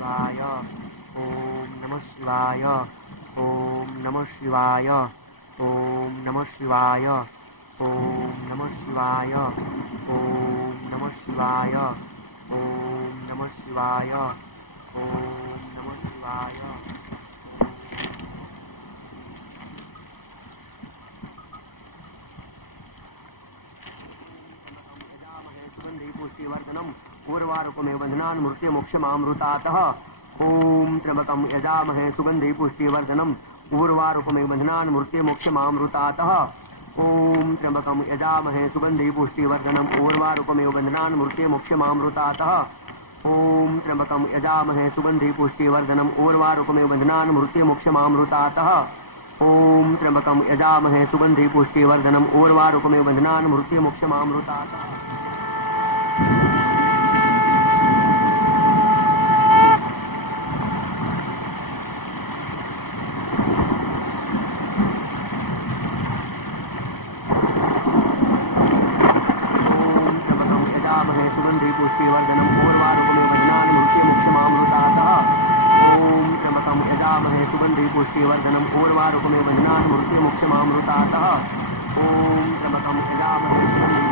शिवाय ओम नमः शिवाय ओम नमः शिवाय ओम नमः शिवाय ओम नमः शिवाय ओम नमः शिवाय ओम नमः शिवाय ओम नमः शिवाय पुष्टिवर्धनम् पूर्वारुकमेव बन्धनान् मृत्युमोक्षमामृतातः ओम त्र्यंबकं यजामहे सुगन्धि पुष्टिवर्धनम् पूर्वारुकमेव बन्धनान् मृत्युमोक्षमामृतातः ओम त्र्यंबकं यजामहे सुगन्धि पुष्टिवर्धनम् पूर्वारुकमेव बन्धनान् मृत्युमोक्षमामृतातः ओम त्र्यंबकं यजामहे सुगन्धि पुष्टिवर्धनम् पूर्वारुकमेव बन्धनान् मृत्युमोक्षमामृतातः ओम त्र्यंबकं यजामहे सुगन्धि पुष्टिवर्धनम् पूर्वारुकमेव बन्धनान् मृत्युमोक्षमामृतातः सुगंधि पुष्टिवर्धनम पूर्वारुकमेव बन्धनान् मृत्युमोक्षमामृतातः ओम त्र्यंबकं यजामहे सुगंधि पुष्टिवर्धनम पूर्वारुकमेव बन्धनान् मृत्युमोक्षमामृतातः ओम त्र्यंबकं यजामहे सुगंधि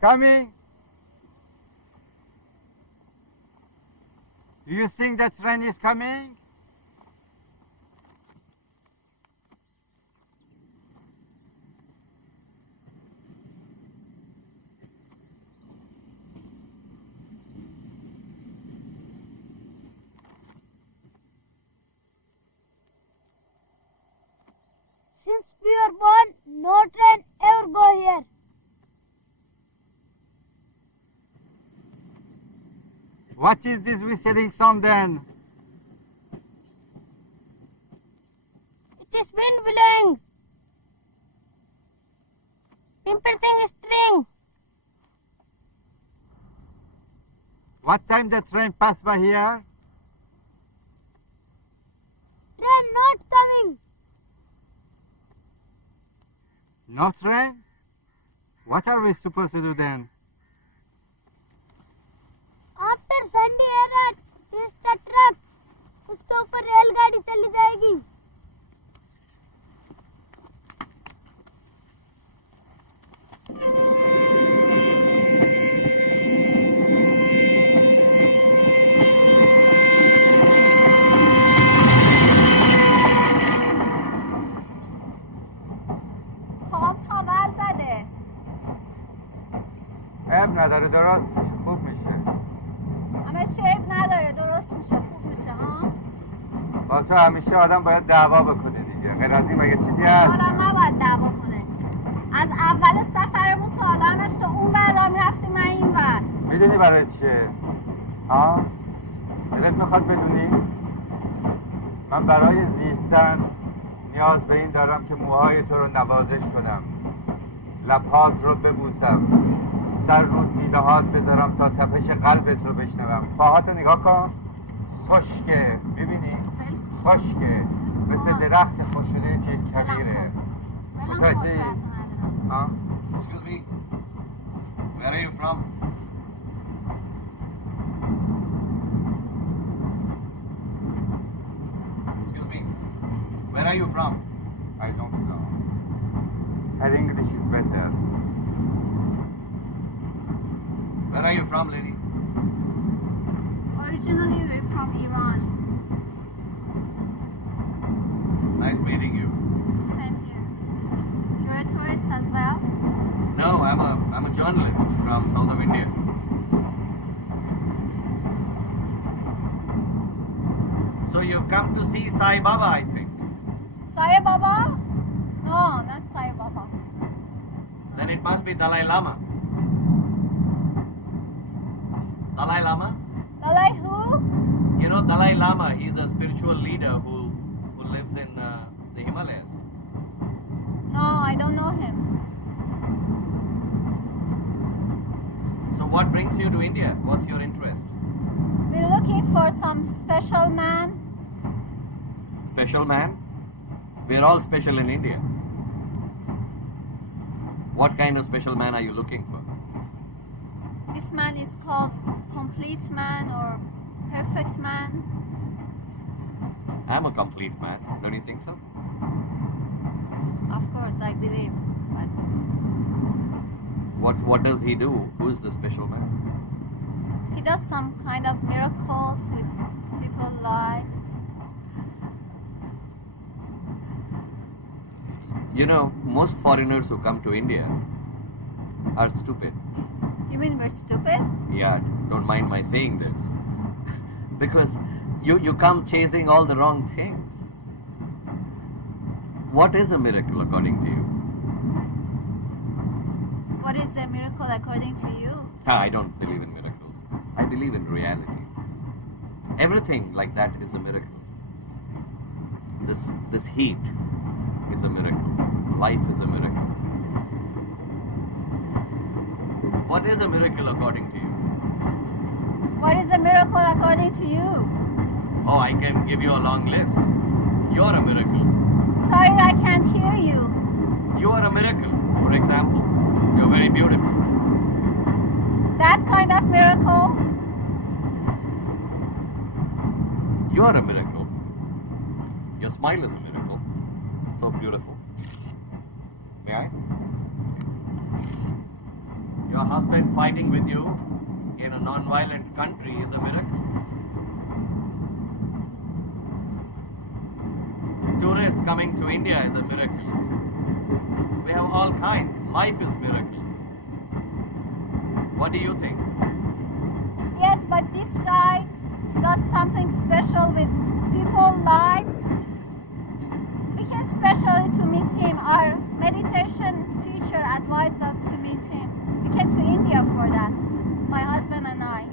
Coming? Do you think that train is coming? Since we were born, no train ever go here. What is this whistling sound then? It is wind blowing. Imprinting string. What time the train passed by here? Train not coming. No train? What are we supposed to do then? After Sunday era, just a truck. उसके ऊपर रेलगाड़ी चली जाएगी. خواب تا بر زده. عیب نداره درست خوب میشه. همه چی عیب نداره درست میشه خوب میشه ها. با تو همیشه آدم باید دعوا بکنه دیگه. غیر از این مگه چیزی هست؟ آدم نباید دعوا کنه. از اول سفرمون تا الانش تو اون ور راه میرفتی من این ور. میدونی برای چیه؟ ها؟ دلت میخواد بدونی؟ من برای زیستن نیاز به این دارم که موهای تو رو نوازش کنم، لبهات رو ببوسم، سر رو سینه هات بذارم تا تپش قلبت رو بشنوم. پاهاتو نگاه کن، خشکه، ببینی؟ خشکه، مثل درخت خشک شده که کبیره. متوجهی؟ ها؟ Excuse me, where are you from? are you from? I don't know. Her English is better. Where are you from, lady? Originally, we're from Iran. Nice meeting you. Same here. You're a tourist as well? No, I'm a journalist from south of India. So you've come to see Sai Baba, I think. Sai Baba? No, not Sai Baba. Then it must be Dalai Lama. Dalai Lama? Dalai who? You know Dalai Lama, he's a spiritual leader who lives in the Himalayas. No, I don't know him. So what brings you to India? What's your interest? We're looking for some special man. Special man? We're all special in India. What kind of special man are you looking for? This man is called complete man or perfect man. I'm a complete man. Don't you think so? Of course, I believe. But What does he do? Who's the special man? he does some kind of miracles with people's lives. You know, most foreigners who come to India are stupid. You mean we're stupid? Yeah, don't mind my saying this. Because you come chasing all the wrong things. What is a miracle according to you? What is a miracle according to you? I don't believe in miracles. I believe in reality. Everything like that is a miracle. This heat is a miracle. Life is a miracle. What is a miracle according to you? What is a miracle according to you? Oh, I can give you a long list. You're a miracle. Sorry, I can't hear you. You are a miracle. For example, you're very beautiful. That kind of miracle? You're a miracle. Your smile is a miracle. So beautiful. May I? Your husband fighting with you in a non-violent country is a miracle. Tourists coming to India is a miracle. We have all kinds. Life is miracle. What do you think? Yes, but this guy does something special with people's lives. We came specially to meet him. Our meditation teacher advised us to meet him. We came to India for that, my husband and I.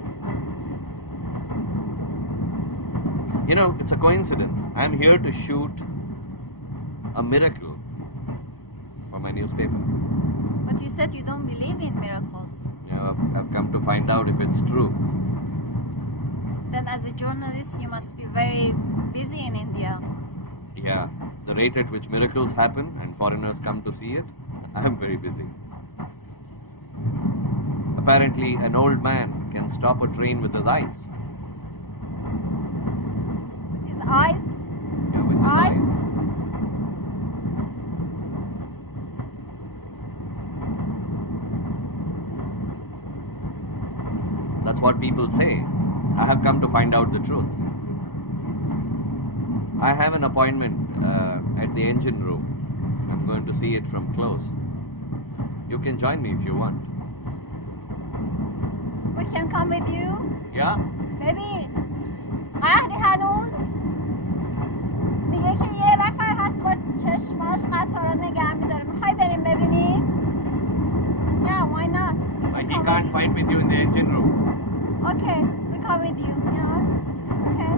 You know, it's a coincidence. I'm here to shoot a miracle for my newspaper. But you said you don't believe in miracles. Yeah, I've come to find out if it's true. Then as a journalist, you must be very busy in India. Yeah, the rate at which miracles happen and foreigners come to see it, I'm very busy. Apparently, an old man can stop a train with his eyes. His eyes? Yeah, with his Eyes? That's what people say. I have come to find out the truth. I have an appointment at the engine room. I'm going to see it from close. You can join me if you want. We can come with you? Yeah? ببین عهدی هنوز میگه که یه نفر هست با چشماش قطارا نگه میداره میخوای بریم ببینی؟ Yeah, why not? But he can't fight with you in the engine room. Okay, we come with you. Yeah. Okay.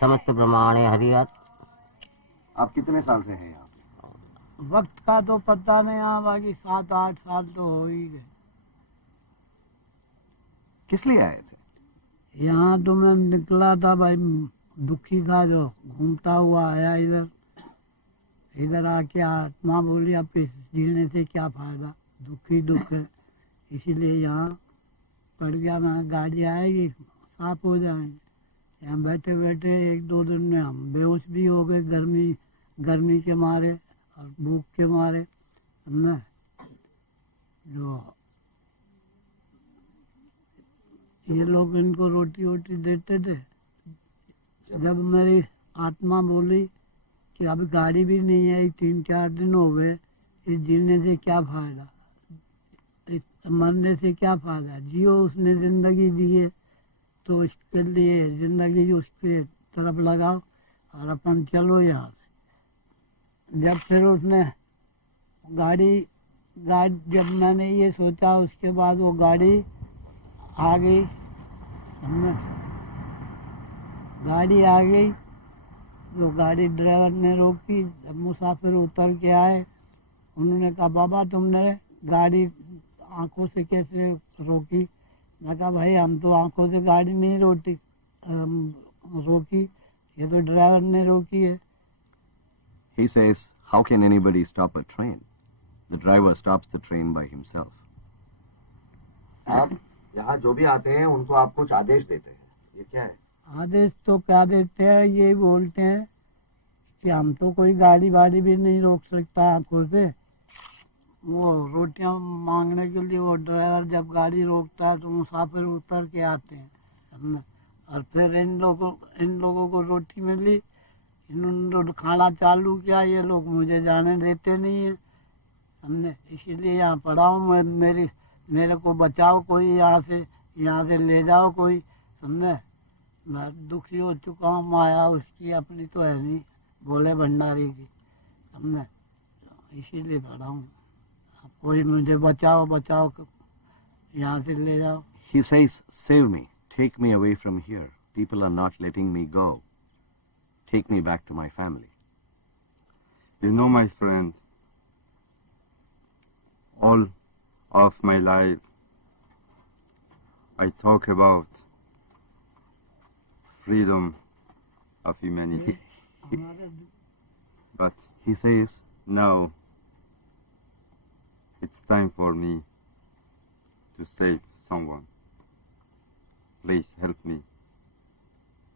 समस्त ब्रह्मांडे हरिहर। आप कितने साल से हैं यहाँ पे? वक्त का तो पता नहीं, यहाँ बाकी 7-8 साल तो हो ही गए। किस लिए आए थे? यहाँ तो मैं निकला था भाई, दुखी था जो घूमता हुआ आया इधर। इधर आके आत्मा बोली अब इस जीने से क्या फायदा, दुखी दुख है, इसीलिए यहाँ पड़ गया। मैं गाड़ी आएगी साफ हो जाएंगे। यहाँ बैठे बैठे 1-2 दिन में हम बेहोश भी हो गए, गर्मी के मारे और भूख के मारे। हमने जो ये लोग इनको रोटी वोटी देते थे, जब मेरी आत्मा बोली कि अब गाड़ी भी नहीं आई, 3-4 दिन हो गए, इस जीने से क्या फायदा, मरने से क्या फायदा, जियो उसने जिंदगी दी है तो उसके लिए जिंदगी उसके तरफ लगाओ और अपन चलो यहाँ से। जब फिर उसने गाड़ी जब मैंने ये सोचा, उसके बाद वो गाड़ी आ गई, गाड़ी आ गई तो गाड़ी ड्राइवर ने रोकी। जब मुसाफिर उतर के आए, उन्होंने कहा बाबा तुमने गाड़ी आंखों से कैसे रोकी? मैं कहा भाई हम तो आंखों से गाड़ी नहीं रोकी, ये तो ड्राइवर ने रोकी है। He says, how can anybody stop a train? The driver stops the train by himself. आप यहाँ जो भी आते हैं उनको आप कुछ आदेश देते हैं, ये क्या है? आदेश तो क्या देते हैं, ये बोलते हैं कि हम तो कोई गाड़ी वाड़ी भी नहीं रोक सकता आंखों से। वो रोटियां मांगने के लिए वो ड्राइवर जब गाड़ी रोकता है तो मुसाफिर उतर के आते हैं, और फिर इन लोगों को रोटी मिली, इन्होंने खाना चालू किया, ये लोग मुझे जाने देते नहीं है। हमने इसीलिए यहाँ पड़ा हूँ। मेरे को बचाओ कोई, यहाँ से ले जाओ कोई, समझे। मैं दुखी हो चुका हूँ, माया उसकी अपनी तो है नहीं, भोले भंडारी की, समझे, इसीलिए पड़ा हूँ। कोई मुझे बचाओ, यहाँ से ले जाओ। He says, save me, take me away from here. People are not letting me go. Take me back to my family. You know, my friend, all of my life I talk about freedom of humanity. But He says, now it's time for me to save someone. Please help me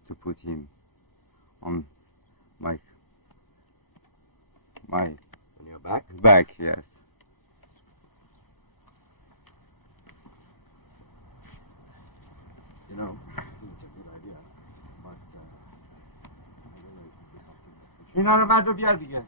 to put him on my on your back? back, yes. you know, I think it's a good idea, but I don't know if this is something. इन्होंने कहा तो प्यार दिया।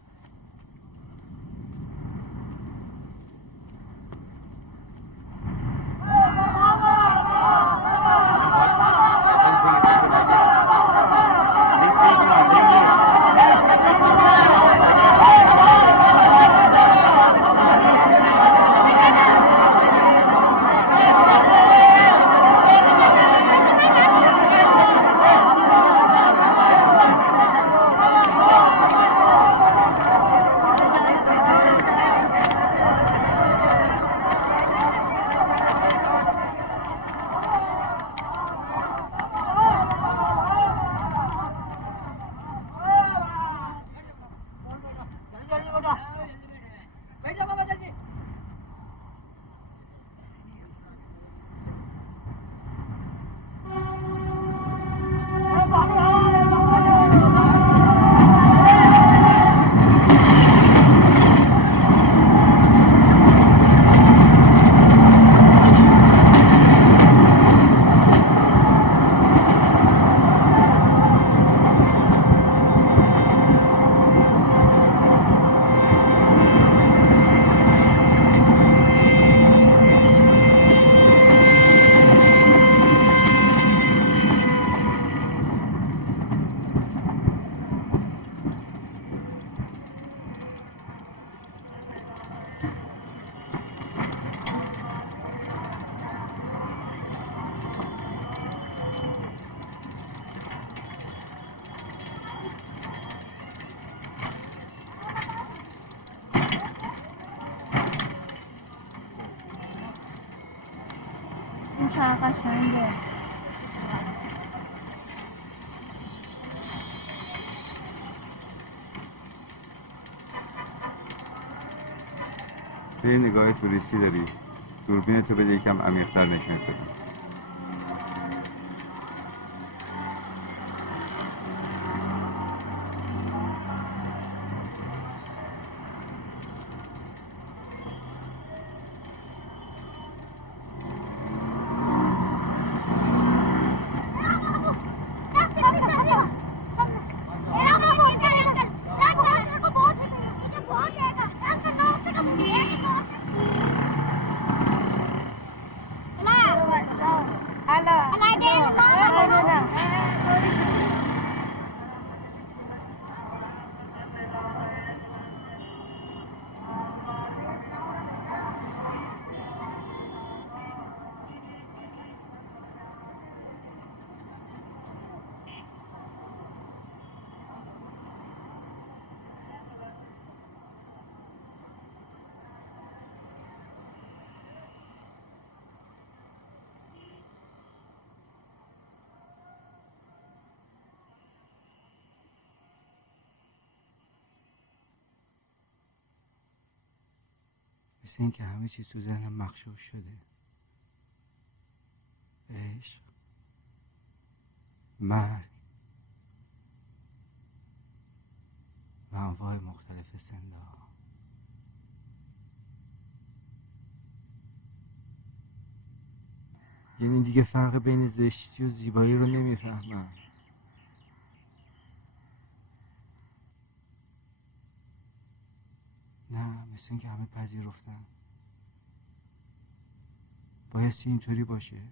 این چقدر قشنگه. تو یه نگاه توریستی داری. دوربین تو بده یکم عمیق‌تر نشونت بدم. مثل این که همه چیز تو ذهنم مخشوش شده. عشق، مرگ و انواع مختلف زنده‌ها. یعنی دیگه فرق بین زشتی و زیبایی رو نمیفهمم. نه، مثل این که همه پذیرفتن. بایستی اینطوری باشه.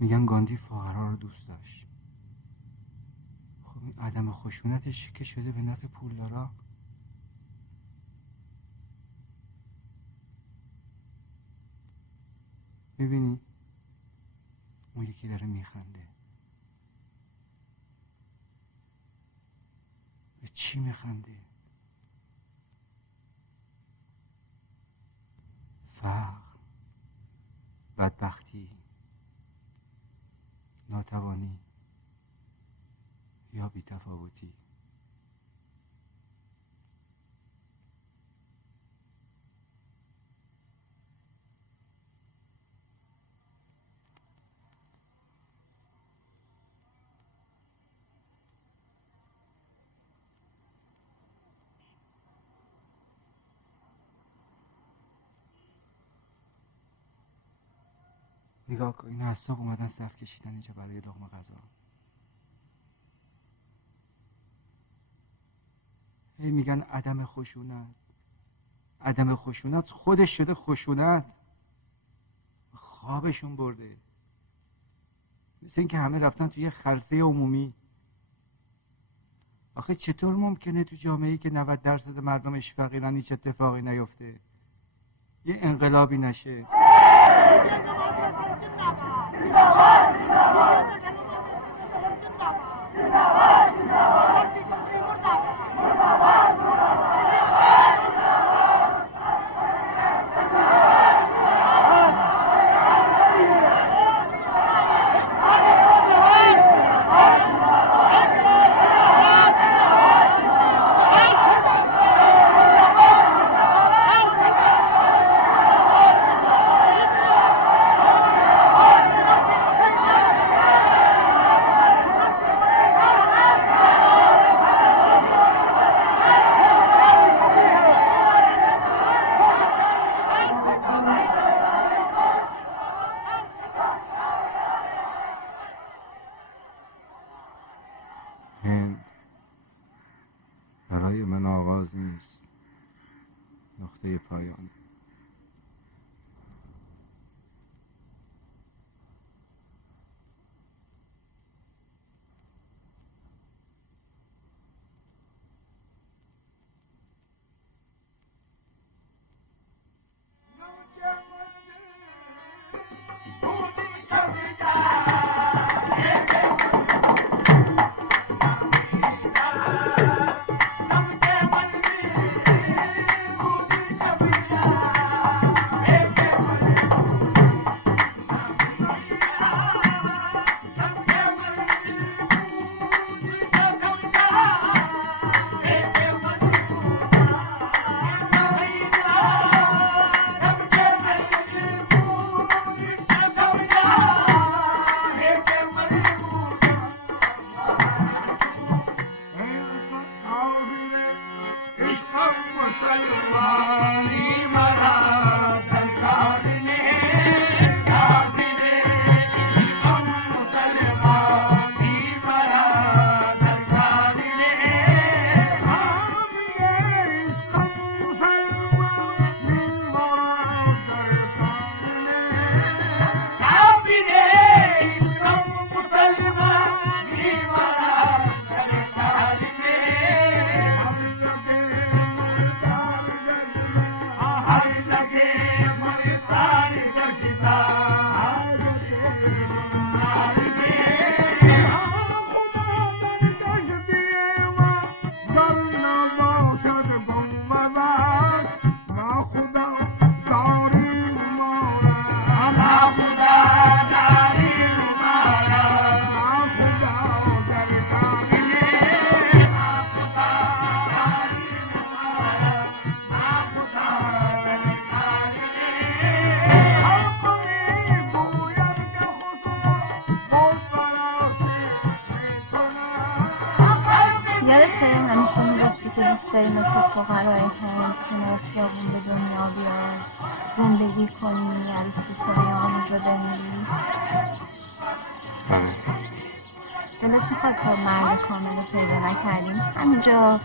میگن گاندی فقرا رو دوست داشت. خب این عدم خشونتش که شده به نفع پولدارا. میبینی؟ اون یکی داره میخنده. به چی میخنده؟ فقر، بدبختی، ناتوانی یا بی‌تفاوتی. نگاه کن، این اصحاب اومدن صف کشیدن اینجا برای لقمه غذا. هی میگن عدم خشونت. عدم خشونت خودش شده خشونت. خوابشون برده. مثل این که همه رفتن توی یه خلسه عمومی. آخه چطور ممکنه تو جامعه‌ای که 90% مردمش فقیرن هیچ اتفاقی نیفته؟ یه انقلابی نشه؟ برای من آغاز نیست، نقطه پایان. دوستایی مثل فقرای هند کنار خیابون به دنیا بیاد، زندگی کنی، عروسی کنی، آمونجا بمیری. آره. دلت میخواد تا مرد کامل پیدا نکردیم همینجا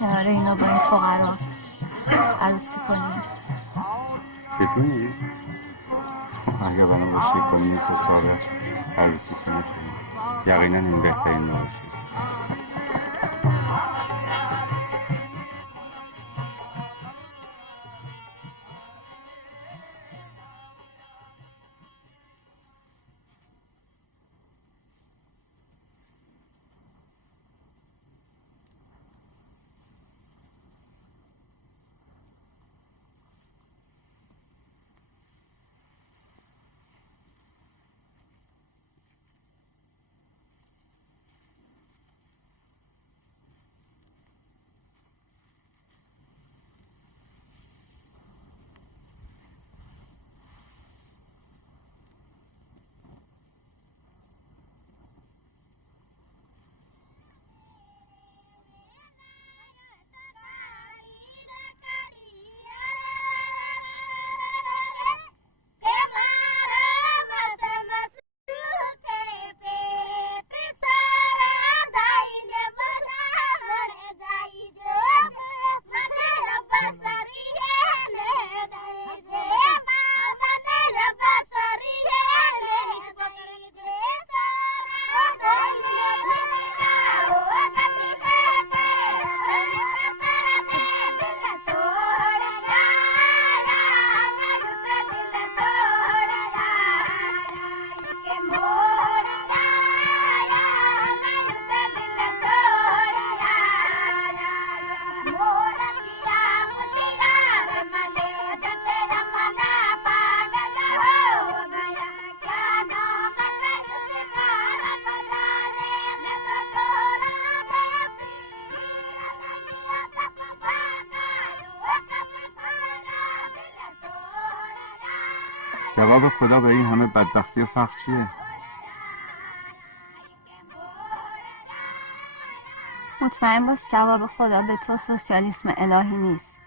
کنار اینا با این فقرا عروسی کنیم؟ بدونی؟ اگه بنا باشه کمونیست حسابه عروسی کنیم یقینا این بهترین نوشه. جواب خدا به این همه بدبختی و فقر چیه؟ مطمئن باش جواب خدا به تو سوسیالیسم الهی نیست.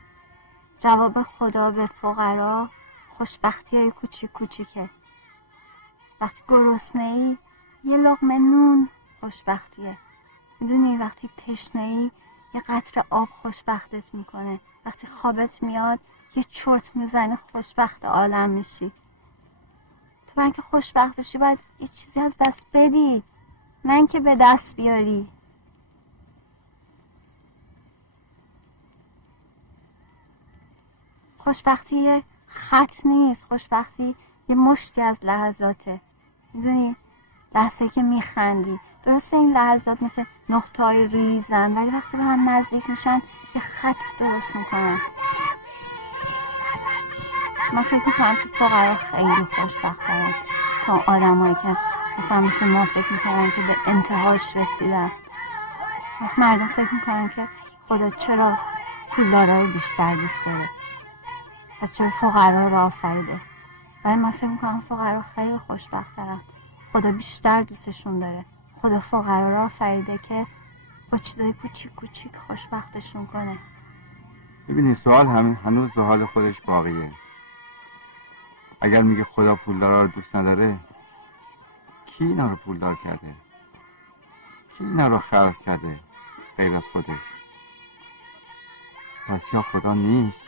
جواب خدا به فقرا خوشبختی های کوچیک کوچیکه. وقتی گرسنه‌ای یه لقمه نون خوشبختیه. میدونی وقتی تشنه‌ای یه قطره آب خوشبختت میکنه. وقتی خوابت میاد یه چرت میزنه خوشبخت عالم میشی. تو برای که خوشبخت بشی باید یه چیزی از دست بدی، نه اینکه به دست بیاری. خوشبختی یه خط نیست، خوشبختی یه مشتی از لحظاته. میدونی لحظه که میخندی، درسته این لحظات مثل نقطه‌های ریزن ولی وقتی به هم نزدیک میشن یه خط درست میکنن. من فکر میکنم که فقرا خیلی خوشبختن تا آدمایی که مثل ما فکر میکنن که به انتهاش رسیدن. مردم فکر میکنن که خدا چرا پولدارا رو بیشتر دوست داره، پس چرا فقرا رو آفریده. ولی من فکر میکنم فقرا خیلی خوشبختن، خدا بیشتر دوستشون داره. خدا فقرا رو آفریده که با چیزای کوچیک کوچیک خوشبختشون کنه. ببینی سوال هنوز به حال خودش باقیه. اگر میگه خدا پولدارا رو دوست نداره، کی اینا رو پولدار کرده؟ کی اینا رو خلق کرده غیر از خودش؟ پس یا خدا نیست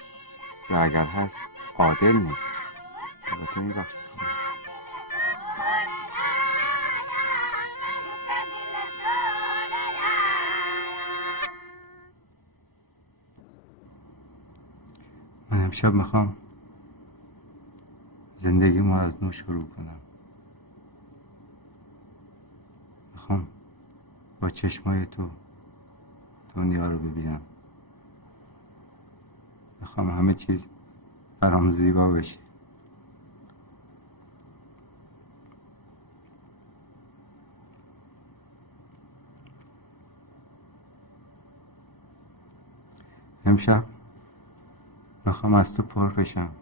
یا اگر هست عادل نیست. البته میبخشید من امشب میخوام زندگیمو از نو شروع کنم. میخوام با چشمای تو دنیا رو ببینم. میخوام همه چیز برام زیبا بشه. امشب میخوام از تو پر بشم،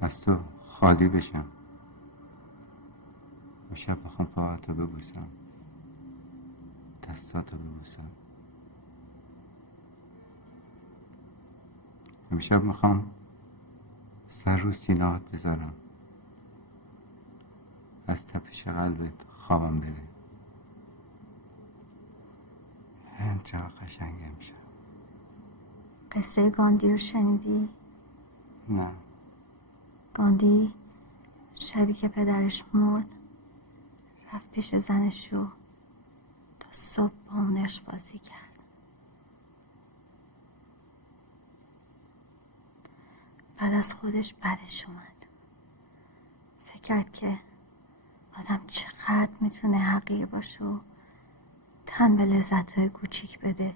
از تو خالی بشم. امشب میخوام پاهاتو ببوسم، دستاتو ببوسم. امشب میخوام سر رو سینه‌هات بذارم، از تپش قلبت خوابم بره. این چه قشنگ امشب. قصه گاندی رو شنیدی؟ نه. گاندی شبی که پدرش مرد رفت پیش زنش رو تا صبح با اون عشق بازی کرد. بعد از خودش بدش اومد. فکر کرد که آدم چقدر میتونه حقیر باشه و تن به لذت‌های کوچیک بده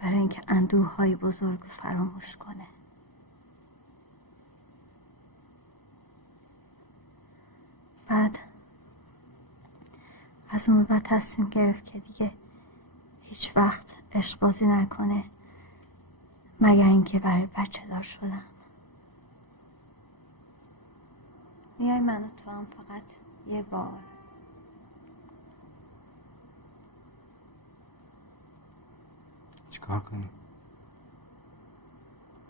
برای اینکه اندوه‌های بزرگ رو فراموش کنه. بعد از اون بعد تصمیم گرفت که دیگه هیچ وقت عشق بازی نکنه مگر اینکه برای بچه دار شدن. میای من و تو هم فقط یه بار. چیکار کنیم؟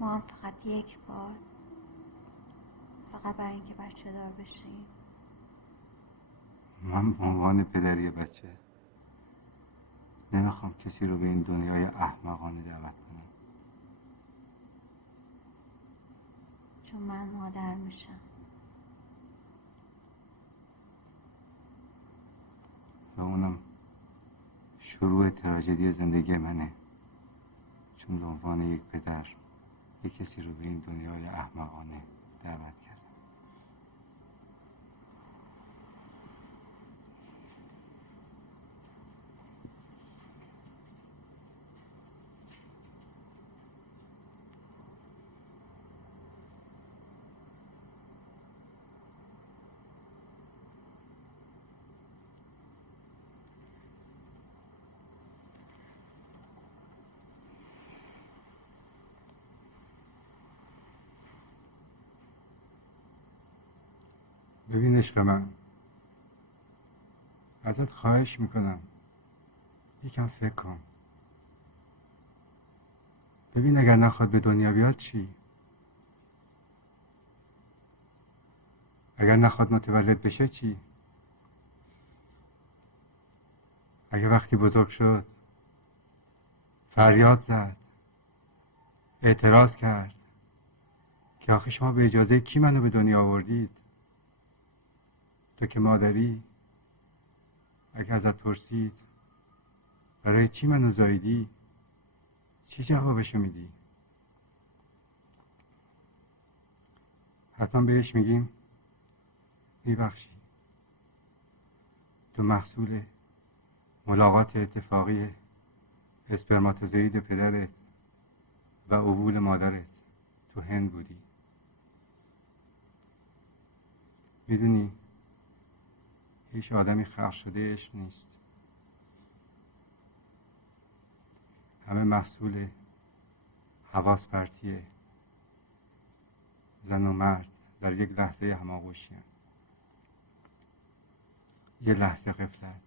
ما هم فقط یک بار، فقط برای اینکه بچه دار بشیم. من به عنوان پدری بچه نمیخوام کسی رو به این دنیای احمقانه دعوت کنم. چون من مادر میشم. و اونم شروع تراژدی زندگی منه، چون به عنوان یک پدر یک کسی رو به این دنیای احمقانه دعوت کردم. ببین عشق من، ازت خواهش میکنم یکم فکر کن. ببین اگر نخواد به دنیا بیاد چی؟ اگر نخواد متولد بشه چی؟ اگر وقتی بزرگ شد فریاد زد، اعتراض کرد که آخه شما به اجازه کی منو به دنیا آوردید؟ تو که مادری، اگه ازت پرسید برای چی منو زاییدی، چی جوابشو میدی؟ حتما بهش میگیم میبخشی، تو محصول ملاقات اتفاقی اسپرماتوزوئید پدرت و اوول مادرت تو هند بودی. میدونی هیچ آدمی خلق شده عشق نیست. همه محصول حواس پرتیه. زن و مرد در یک لحظه هماغوشی هست. یه لحظه غفلت،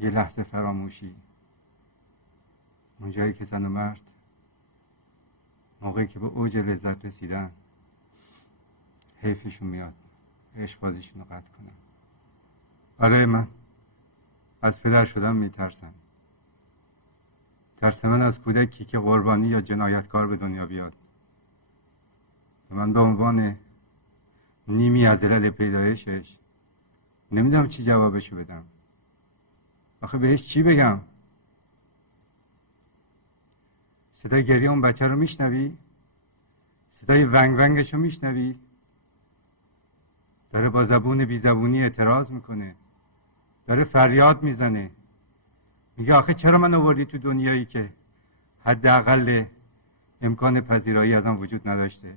یه لحظه فراموشی. اونجایی که زن و مرد موقعی که به اوج لذت رسیدن حیفشون میاد عشق بازیشون رو قطع کنن. برای من از پدر شدن میترسم. ترس من از کودکی که قربانی یا جنایتکار به دنیا بیاد و من به عنوان نیمی از علل پیدایشش نمیدونم چی جوابشو بدم. آخه بهش چی بگم؟ صدای گریه اون بچه رو میشنوی؟ صدای ونگ ونگشو میشنوی؟ داره با زبون بی زبونی اعتراض میکنه، داره فریاد میزنه، میگه آخه چرا من آوردی تو دنیایی که حداقل امکان پذیرایی ازم وجود نداشته،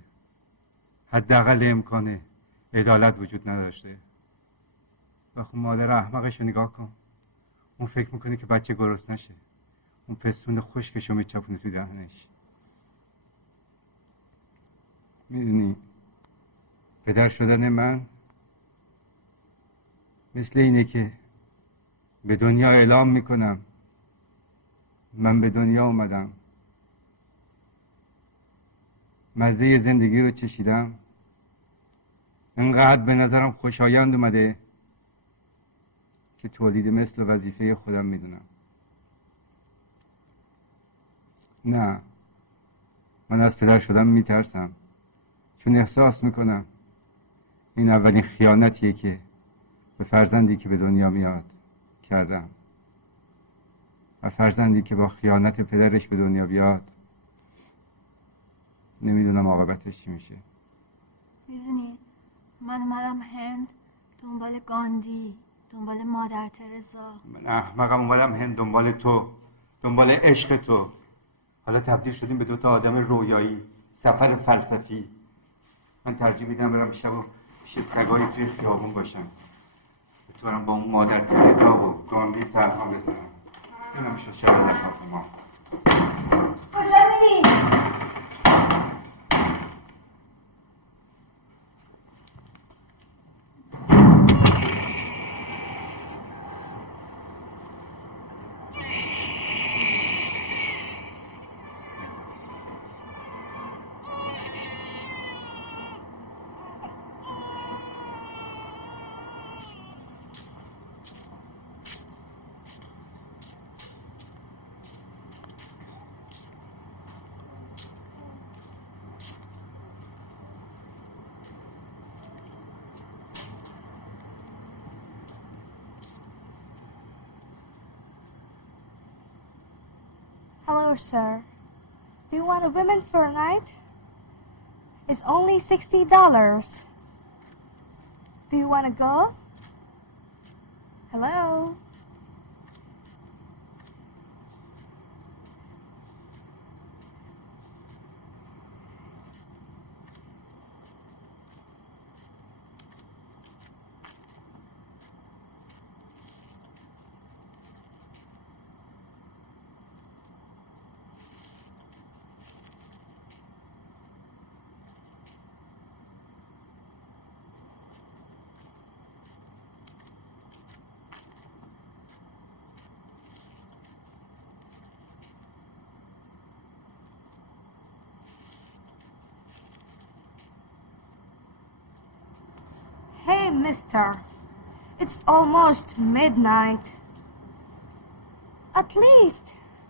حداقل امکان عدالت وجود نداشته. و خب مادر احمقش رو نگاه کن، اون فکر میکنه که بچه گرسنه نشه، اون پستون خشکشو میچپونه تو دهنش. میدونی پدر شدن من مثل اینه که به دنیا اعلام میکنم من به دنیا اومدم، مزه زندگی رو چشیدم، انقدر به نظرم خوشایند اومده که تولید مثل وظیفه خودم میدونم. نه، من از پدر شدم میترسم، چون احساس میکنم این اولین خیانتیه که به فرزندی که به دنیا میاد کردم، و فرزندی که با خیانت پدرش به دنیا بیاد نمیدونم عاقبتش چی میشه. میدونی من اومدم هند دنبال گاندی، دنبال مادر ترزا. من احمقم اومدم هند دنبال تو، دنبال عشق تو. حالا تبدیل شدیم به دوتا آدم رویایی، سفر فلسفی. من ترجیح میدم برم شب و پیش سگای توی خیابون باشم، بتونم با اون مادر ترزا و گاندی تنها بزنم. اینم شد شب لطاف ما. کجا میری؟ Hello, sir. Do you want a woman for a night? It's only $60. Do you want to go? Hello? Hey, mister. It's almost midnight. At least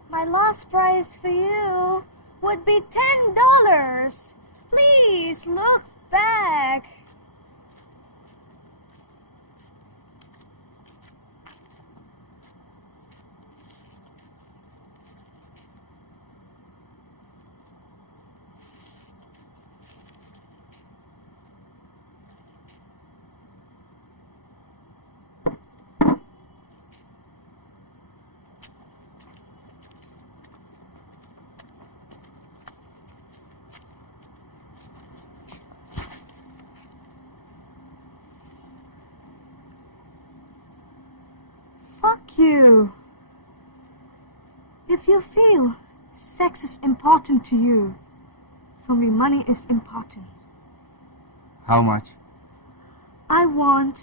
my last price for you would be $10. Please look back. Fuck you. If you feel sex is important to you, for me money is important. How much? I want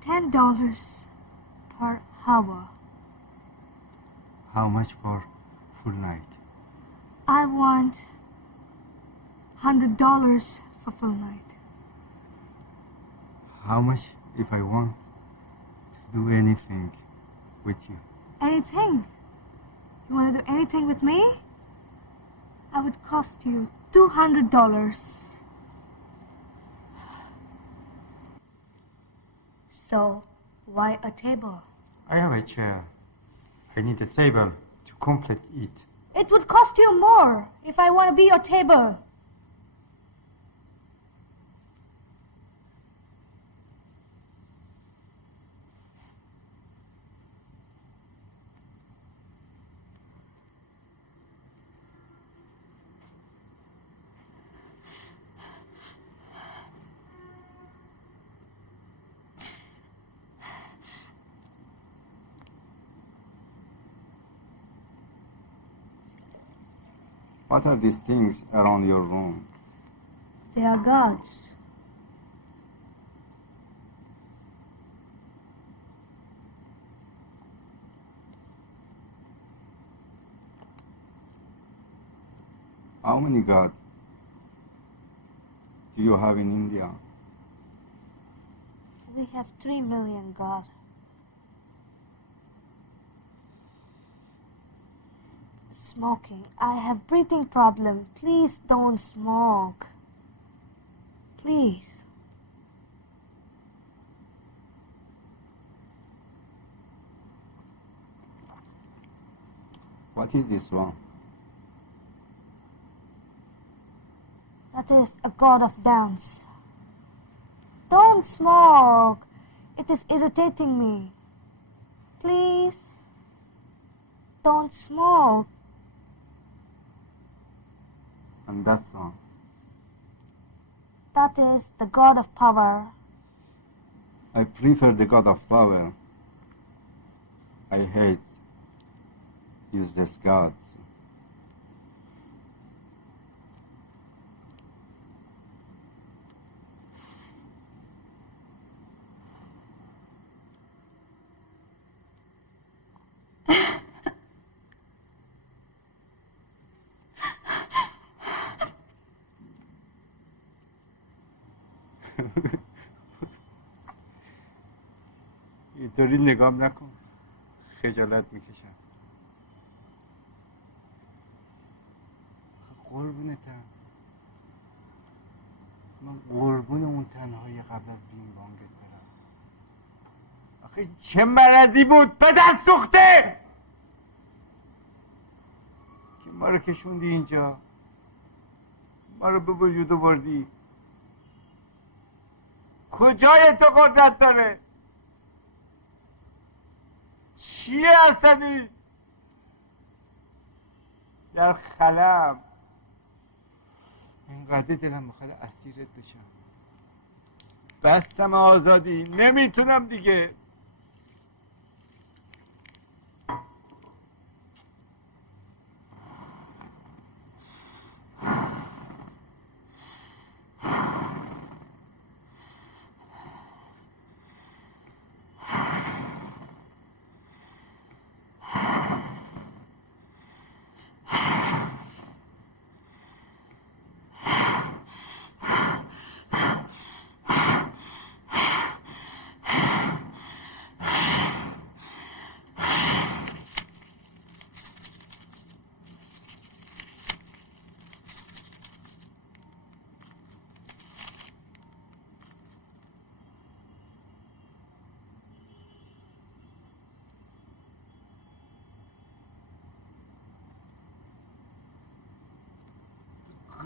$10 per hour. How much for full night? I want $100 for full night. How much if I want to do anything with you? Anything? You want to do anything with me? I would cost you $200. So, why a table? I have a chair. I need a table to complete it. It would cost you more if I want to be your table. What are these things around your room? They are gods. How many gods do you have in India? We have 3 million gods. Smoking. I have breathing problem. Please don't smoke. Please. What is this one? That is a god of dance. Don't smoke. It is irritating me. Please. Don't smoke. And that one? That is the god of power. I prefer the god of power. I hate useless gods. اینطوری نگام نکن، خجالت میکشم. قربونتم، من قربون اون تنهایی قبل از بینگ بانگت برم. آخه چه مرضی بود پدر سوخته که ما رو کشوندی اینجا، ما رو به وجود آوردی. کجای تو قدرت داره؟ چیه هستنی؟ در خلم. اینقدر دلم میخواد اسیرت بشم. بستم آزادی، نمیتونم دیگه.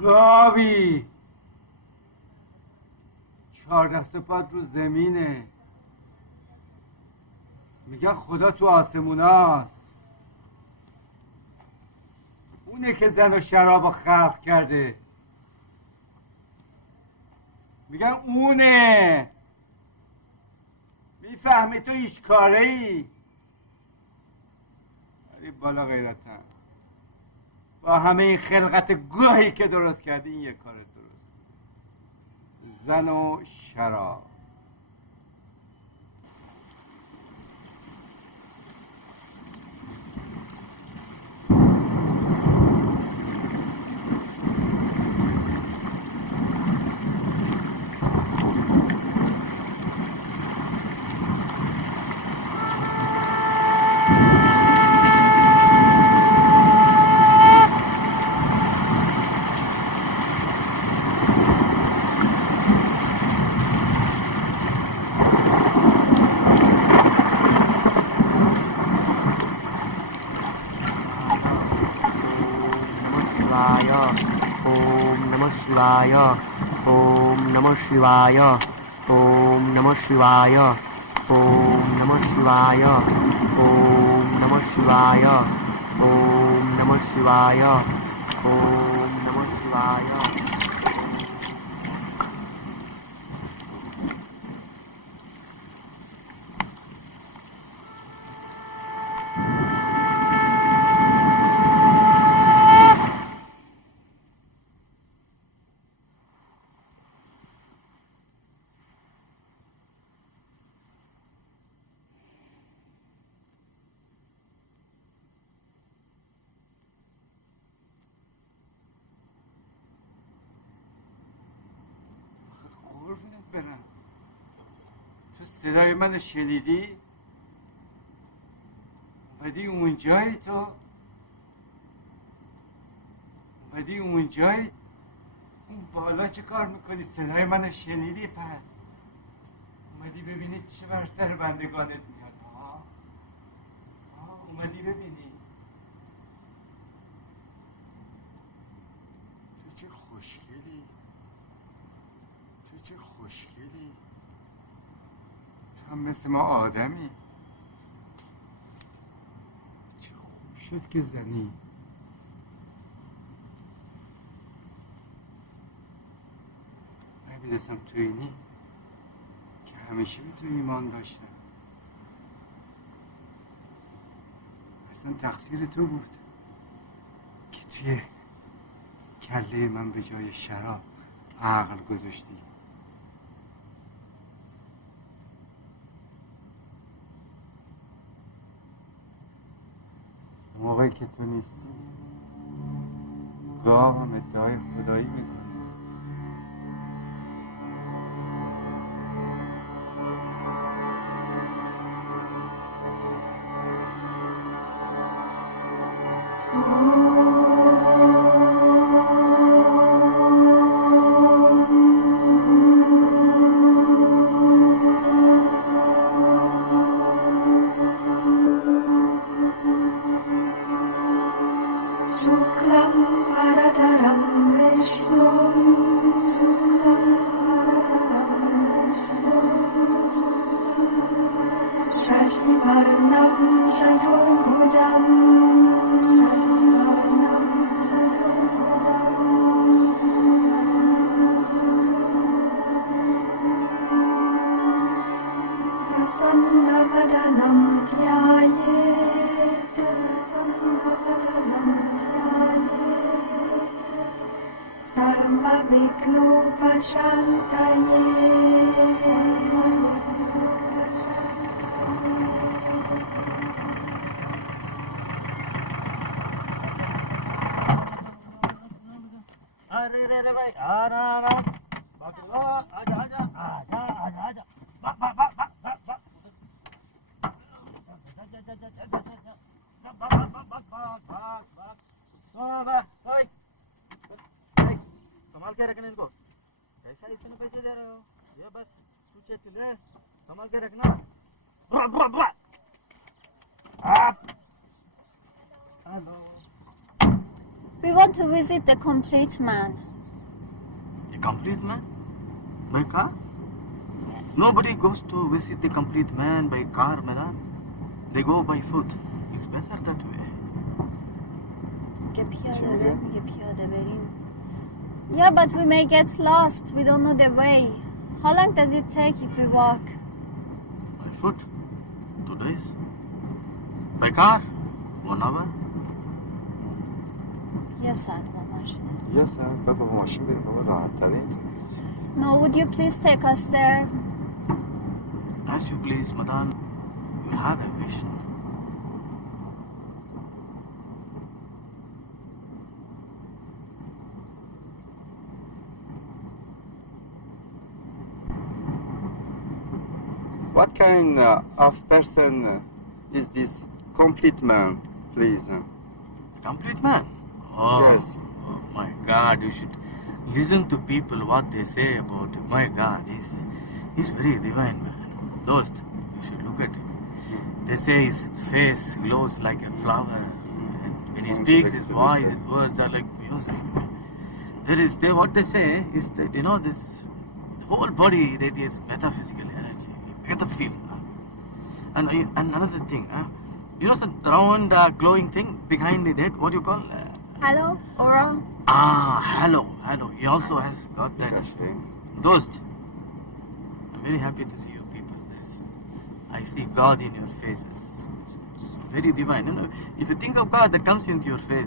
گاوی 4 دست و پات رو زمینه، میگن خدا تو آسموناست. اونه که زن و شراب خلق کرده، میگن اونه. میفهمی تو ایش کاره ای؟ ولی بالا غیرتن، با همه این خلقت گوهی که درست کردی این یک کار درست، زن و شراب. Om Namah Shivaya. Om Namah Shivaya. Om Namah Shivaya. Om Namah Shivaya. Om Namah Shivaya. Om Namah Shivaya. تو صدای من شنیدی؟ اومدی اونجایی تو؟ اومدی اونجایی؟ اون بالا چه کار میکنی؟ صدای من شنیدی پس؟ اومدی ببینی چه بر سر بندگانت میاد ها؟ اومدی ببینی؟ تو چه خوشگلی؟ تو چه خوشگلی؟ تو هم مثل ما آدمی؟ چه خوب شد که زنی؟ من میدستم تو اینی که همیشه به تو ایمان داشتم. اصلا تقصیر تو بود که توی کله من به جای شراب عقل گذاشتی. موقعی که تو نیستی گاه هم ادعای خدایی میکنی. संभाल के रखना इनको, ऐसा इतने पैसे दे रहे हो, ये बस पूछे चले, संभाल के रखना। Hello. We want to visit the complete man. The complete man? By car? Nobody goes to visit the complete man by car, madam. They go by foot. It's better that way. Yeah, but we may get lost. We don't know the way. How long does it take if we walk? By foot? 2 days. By car? 1 hour. Yes, sir. Yes, sir. بابا با ماشین بریم بابا راحت تره اینطور. No, would you please take us there? As you please, madam. You'll have a vision. What kind of person is this complete man, please? Complete man? Oh, Yes. Oh my God, you should listen to people what they say about him. My God, he's very divine man. Dost, you should look at him. They say his face glows like a flower. And when he speaks, his voice, his words are like music. What they say is that, this whole body, that is metaphysical energy. You get the feel. And another thing, some round glowing thing behind the head, what do you call? Hello, aura. Hello. He also has got that. Dost, I'm very happy to see you people. I see God in your faces. It's very divine. If you think of God, that comes into your face.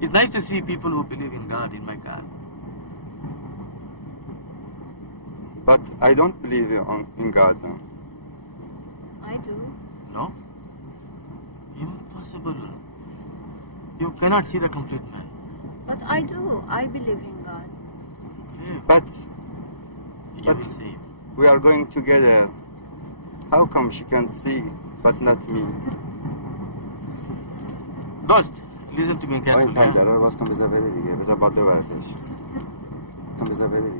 It's nice to see people who believe in God in my God. But I don't believe in God. I do. No? Impossible. You cannot see the complete man. But I do. I believe in God. Okay. But You will see him. we are going together How come she can see but not me? دوست listen to me این carefully. پنجره رو باز کن بذار بره دیگه. بذار باد ببرتش. کن بذار بره دیگه.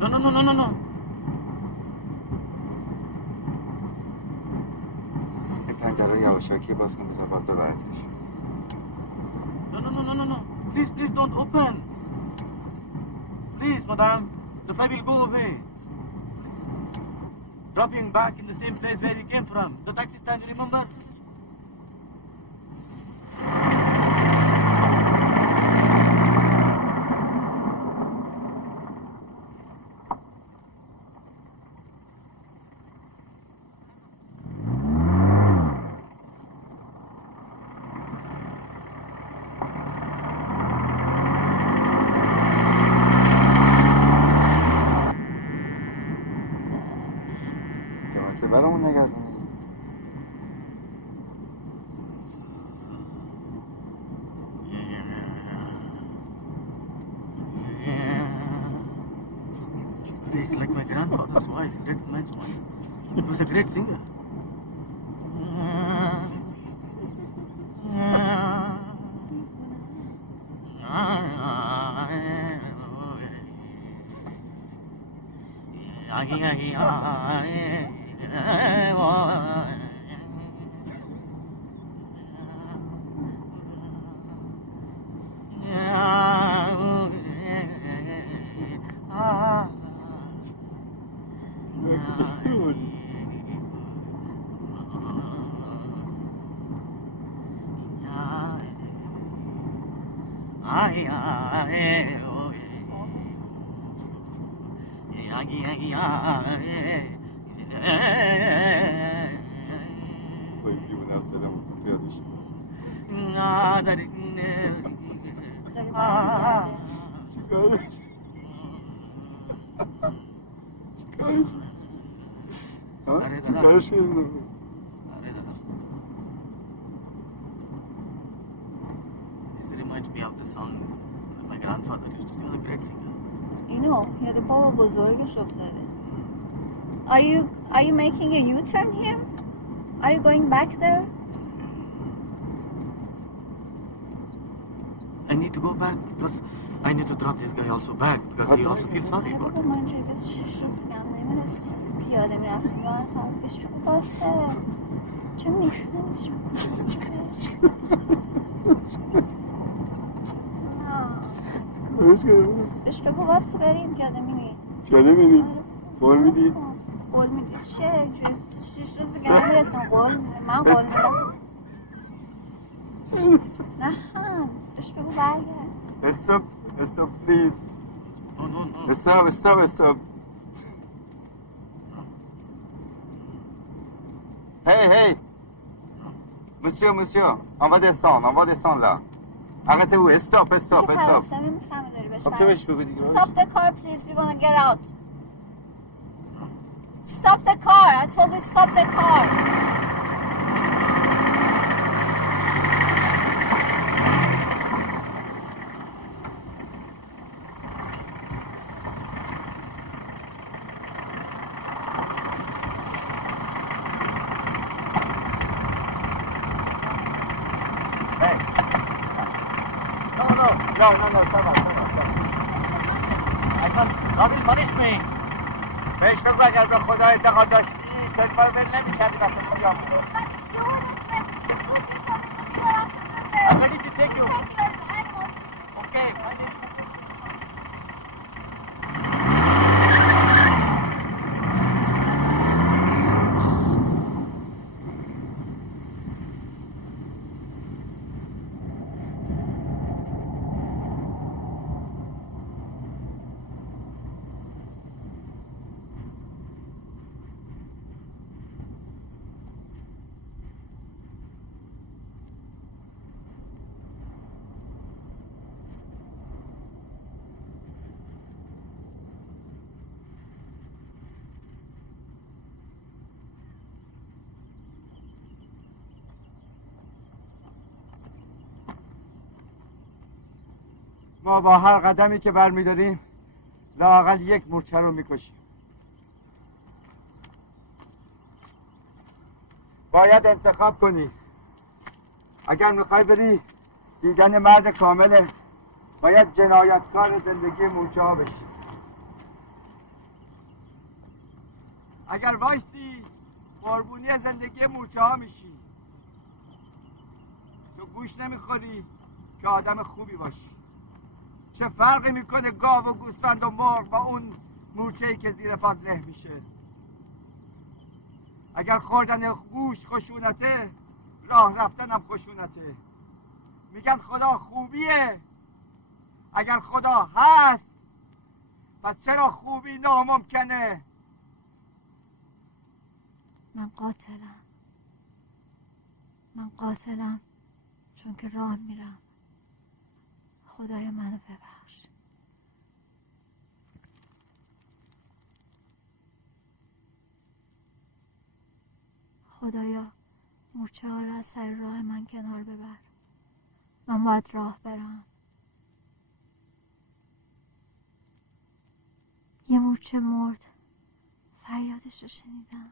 No. این پنجره رو یواشکی باز کن بذار باد ببرتش. No. Please don't open. Please, madam. The fly will go away. Dropping back in the same place where you came from. The taxi stand, you remember? برامون نگردونی. It's like my grandfather's voice, that man's voice. He was a great singer. وای دیوونه از سلام پیادش. چیکارش؟ چیکارش کردیم؟ This reminds me of the song that my grandfather used to sing, a great singer. اینو یاد بابا بزرگش افتاده. Are you making a U-turn here? Are you going back there? I need to go back because I need to drop this guy also back because he also feels sorry about بابا it. من اینجوری که 6 روز دیگه هم نمیرسه. پیاده میرفتیم راحتم. بهش بگو باسه. چه میخونیش بهش بگو واسه بریم پیاده میریم. پیاده میریم؟ قول میدی؟ قول میدی چه؟ 6 روز دیگه نمیرسیم قول میدیم. من قول میدم. نه خان بهش بگو برگرد. Stop please. No. Stop. Hey. Monsieur. On va descendre là. Arrêtez-vous. Stop. خب تو بهش بگو دیگه. Stop the car please. We want to get out. Stop the car. I told you stop the car. No, stop. God will punish me. بهش بگو اگر به خدا اعتقاد داشتی که ما ول نمی‌کردی وقتی قیام I'm ready to take you. Okay. ما با هر قدمی که برمی‌داریم لااقل یک مورچه رو می‌کشیم. باید انتخاب کنی. اگر میخوای بری دیدن مرد کامله باید جنایتکار زندگی مورچه ها بشی. اگر وایسی قربونی زندگی مورچه ها میشی. تو گوش نمیخوری که آدم خوبی باشی. چه فرقی میکنه گاو و گوسفند و مرغ با اون مورچه‌ای که زیر پات له میشه؟ اگر خوردن گوش خشونته راه رفتنم خشونته. میگن خدا خوبیه. اگر خدا هست پس چرا خوبی ناممکنه؟ من قاتلم چون که راه میرم. خدای منو ببخش. خدایا مورچه ها رو از سر راه من کنار ببر. من باید راه برم. یه مورچه مرد. فریادش رو شنیدم.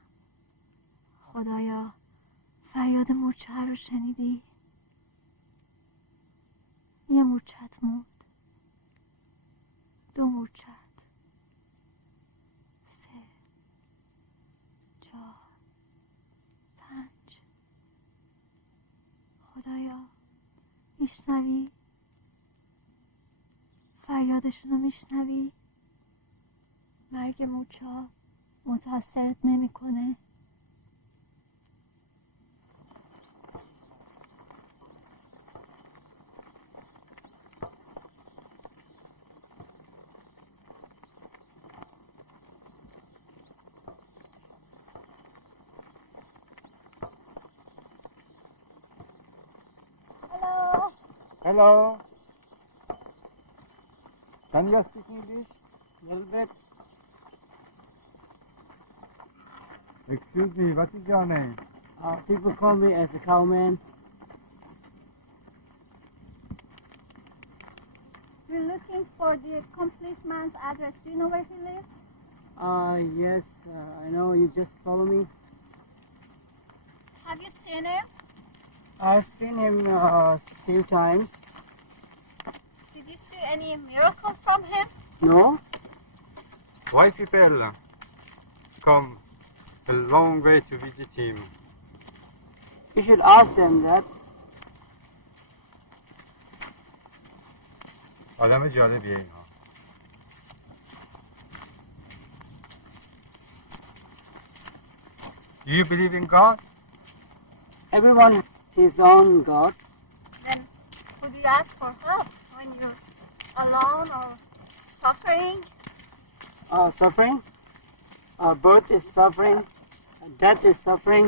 خدایا فریاد مورچه ها رو شنیدی؟ یه مورچت مرد. 2 مورچت. 3 4 5. خدایا میشنوی؟ فریادشونو میشنوی؟ مرگ مورچه ها متاثرت نمیکنه؟ Hello. Can you speak English? A little bit. Excuse me, what is your name? People call me as a cowman. We're looking for the complete man's address. Do you know where he lives? Yes, I know. You just follow me. Have you seen him? I've seen him a few times. Did you see any miracle from him? No? Why people come a long way to visit him? You should ask them that. آدم جالبیه اینا. Do you believe in God? Everyone has his own God. Then would you ask for help when you're alone or suffering? Suffering. Birth is suffering. Death is suffering.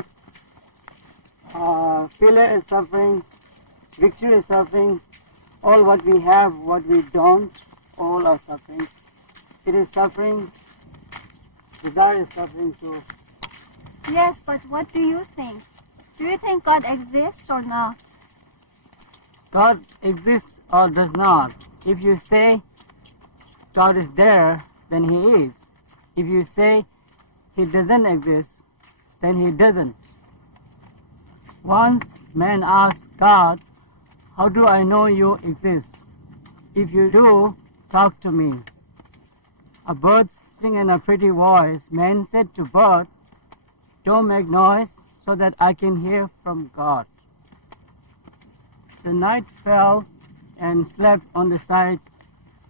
Failure is suffering. Victory is suffering. All what we have, what we don't, all are suffering. It is suffering. Desire is suffering too. Yes, but what do you think? Do you think God exists or not? God exists or does not. If you say God is there, then He is. If you say He doesn't exist, then He doesn't. Once man asked God, "How do I know you exist? If you do, talk to me." A bird sing in a pretty voice. Man said to bird, "Don't make noise so that I can hear from God." The night fell and slept on the side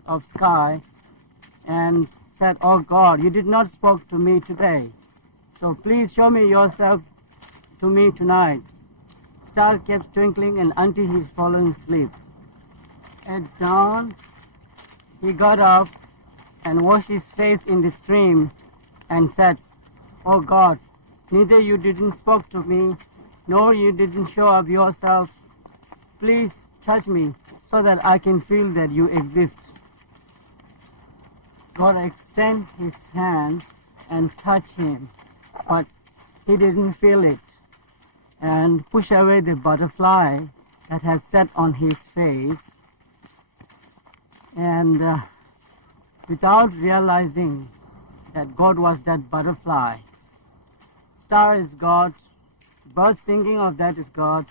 of sky and said, "Oh God, you did not spoke to me today. So please show me yourself to me tonight." Star kept twinkling and until he fallen asleep. At dawn, he got up and washed his face in the stream and said, "Oh God, neither you didn't spoke to me, nor you didn't show up yourself. Please touch me so that I can feel that you exist." God extended his hand and touched him, but he didn't feel it, and pushed away the butterfly that had sat on his face. And without realizing that God was that butterfly, Star is God, bird singing of that is God.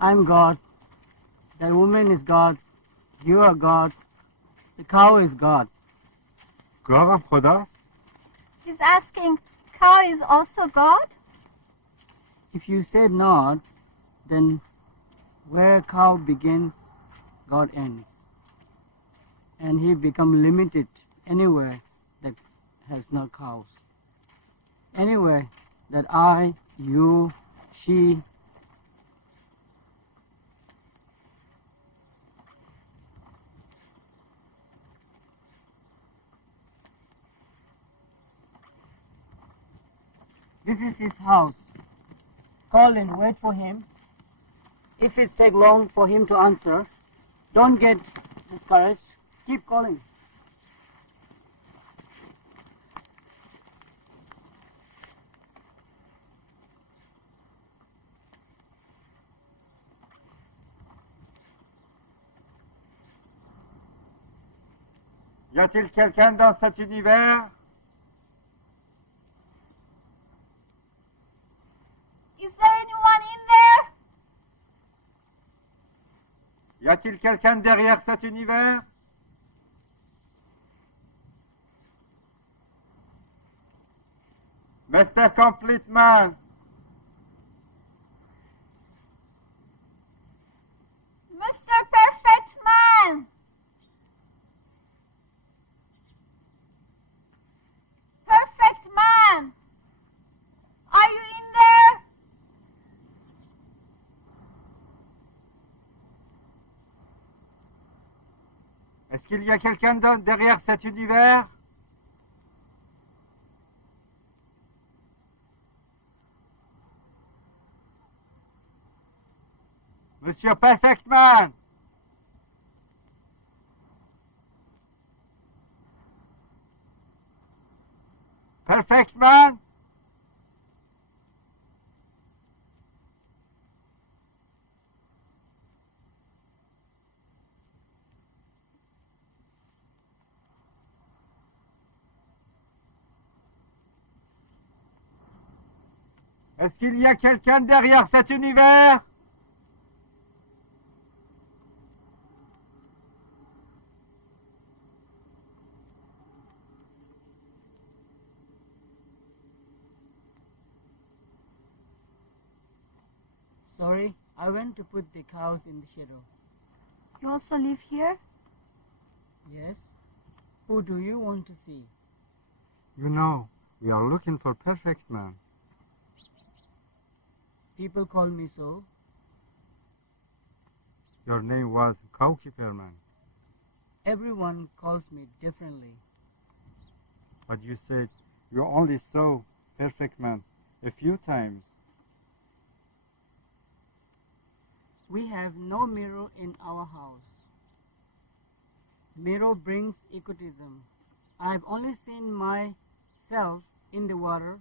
I'm God. That woman is God. You are God. The cow is God. گاوم خداست؟ He's asking, cow is also God? If you said not, then where cow begins, God ends. And he become limited anywhere that has no cows. Anywhere that I, you, she, this is his house. Call and wait for him. If it takes long for him to answer, don't get discouraged. Keep calling. Y a-t-il quelqu'un dans cet univers? Is there anyone in there? Y a-t-il quelqu'un derrière cet univers? Mr. Complete Man. Mr. Perfect Man. Perfect Man. Are you in there? Est-ce qu'il y a quelqu'un derrière cet univers? Monsieur Perfect Man. Perfect Man. Est-ce qu'il y a quelqu'un derrière cet univers? Sorry, I went to put the cows in the shadow. You also live here? Yes? Who do you want to see? You know, we are looking for Perfect Man. People call me so. Your name was Cowkeeper Man, Everyone calls me differently. but you said you only saw Perfect Man a few times. We have no mirror in our house. Mirror brings egotism. I've only seen myself in the water.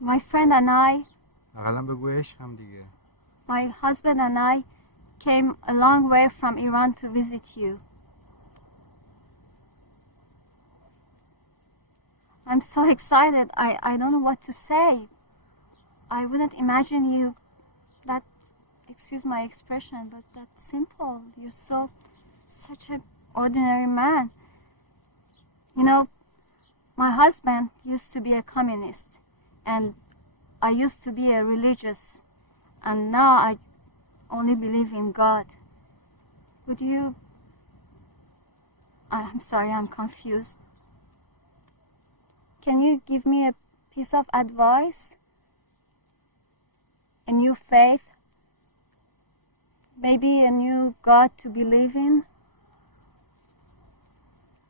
My friend and I, اقلا بگو عشقم دیگه. my husband and I came a long way from Iran to visit you. I'm so excited. I don't know what to say. I wouldn't imagine you that, excuse my expression, but that simple. You're such an ordinary man. You know, my husband used to be a communist, and I used to be a religious, and now I only believe in God. Would you... I'm sorry, I'm confused. Can you give me a piece of advice? A new faith? Maybe a new God to believe in?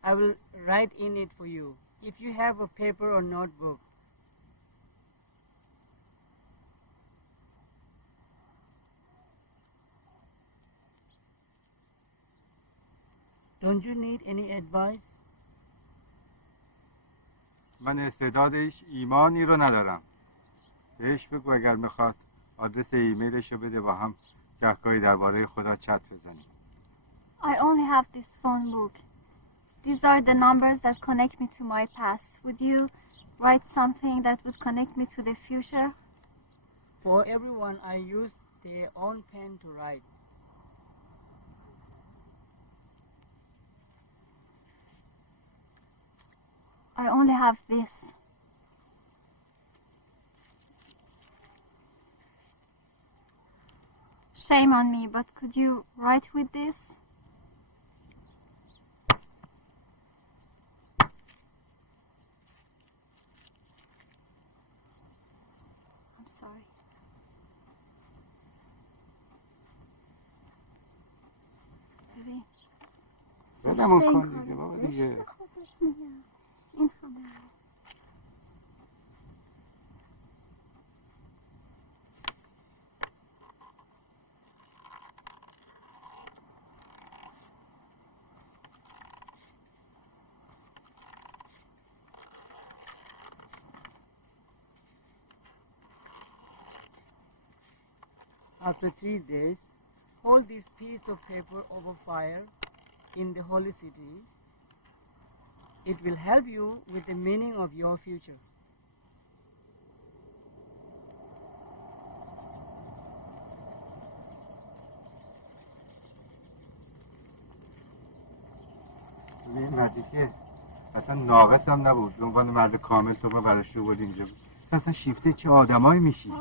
I will write in it for you. If you have a paper or notebook. Don't you need any advice? من استعدادش ایمانی رو ندارم. بهش بگو اگر میخواد آدرس ایمیلش رو بده با هم گهگاهی درباره خدا چت بزنیم. I only have this phone book. These are the numbers that connect me to my past. Would you write something that would connect me to the future? For everyone, I use their own pen to write. I only have this. Shame on me, but could you write with this? I'm sorry. ببین بدمون کن دیگه بابا دیگه. این خبر After 3 days, hold this piece of paper over fire in the holy city. It will help you with the meaning of your future. این مردی که اصلا ناقص هم نبود، به عنوان مرد کامل تو ما برش رو بود اینجا بود. اصلا شیفته چه آدمایی میشی؟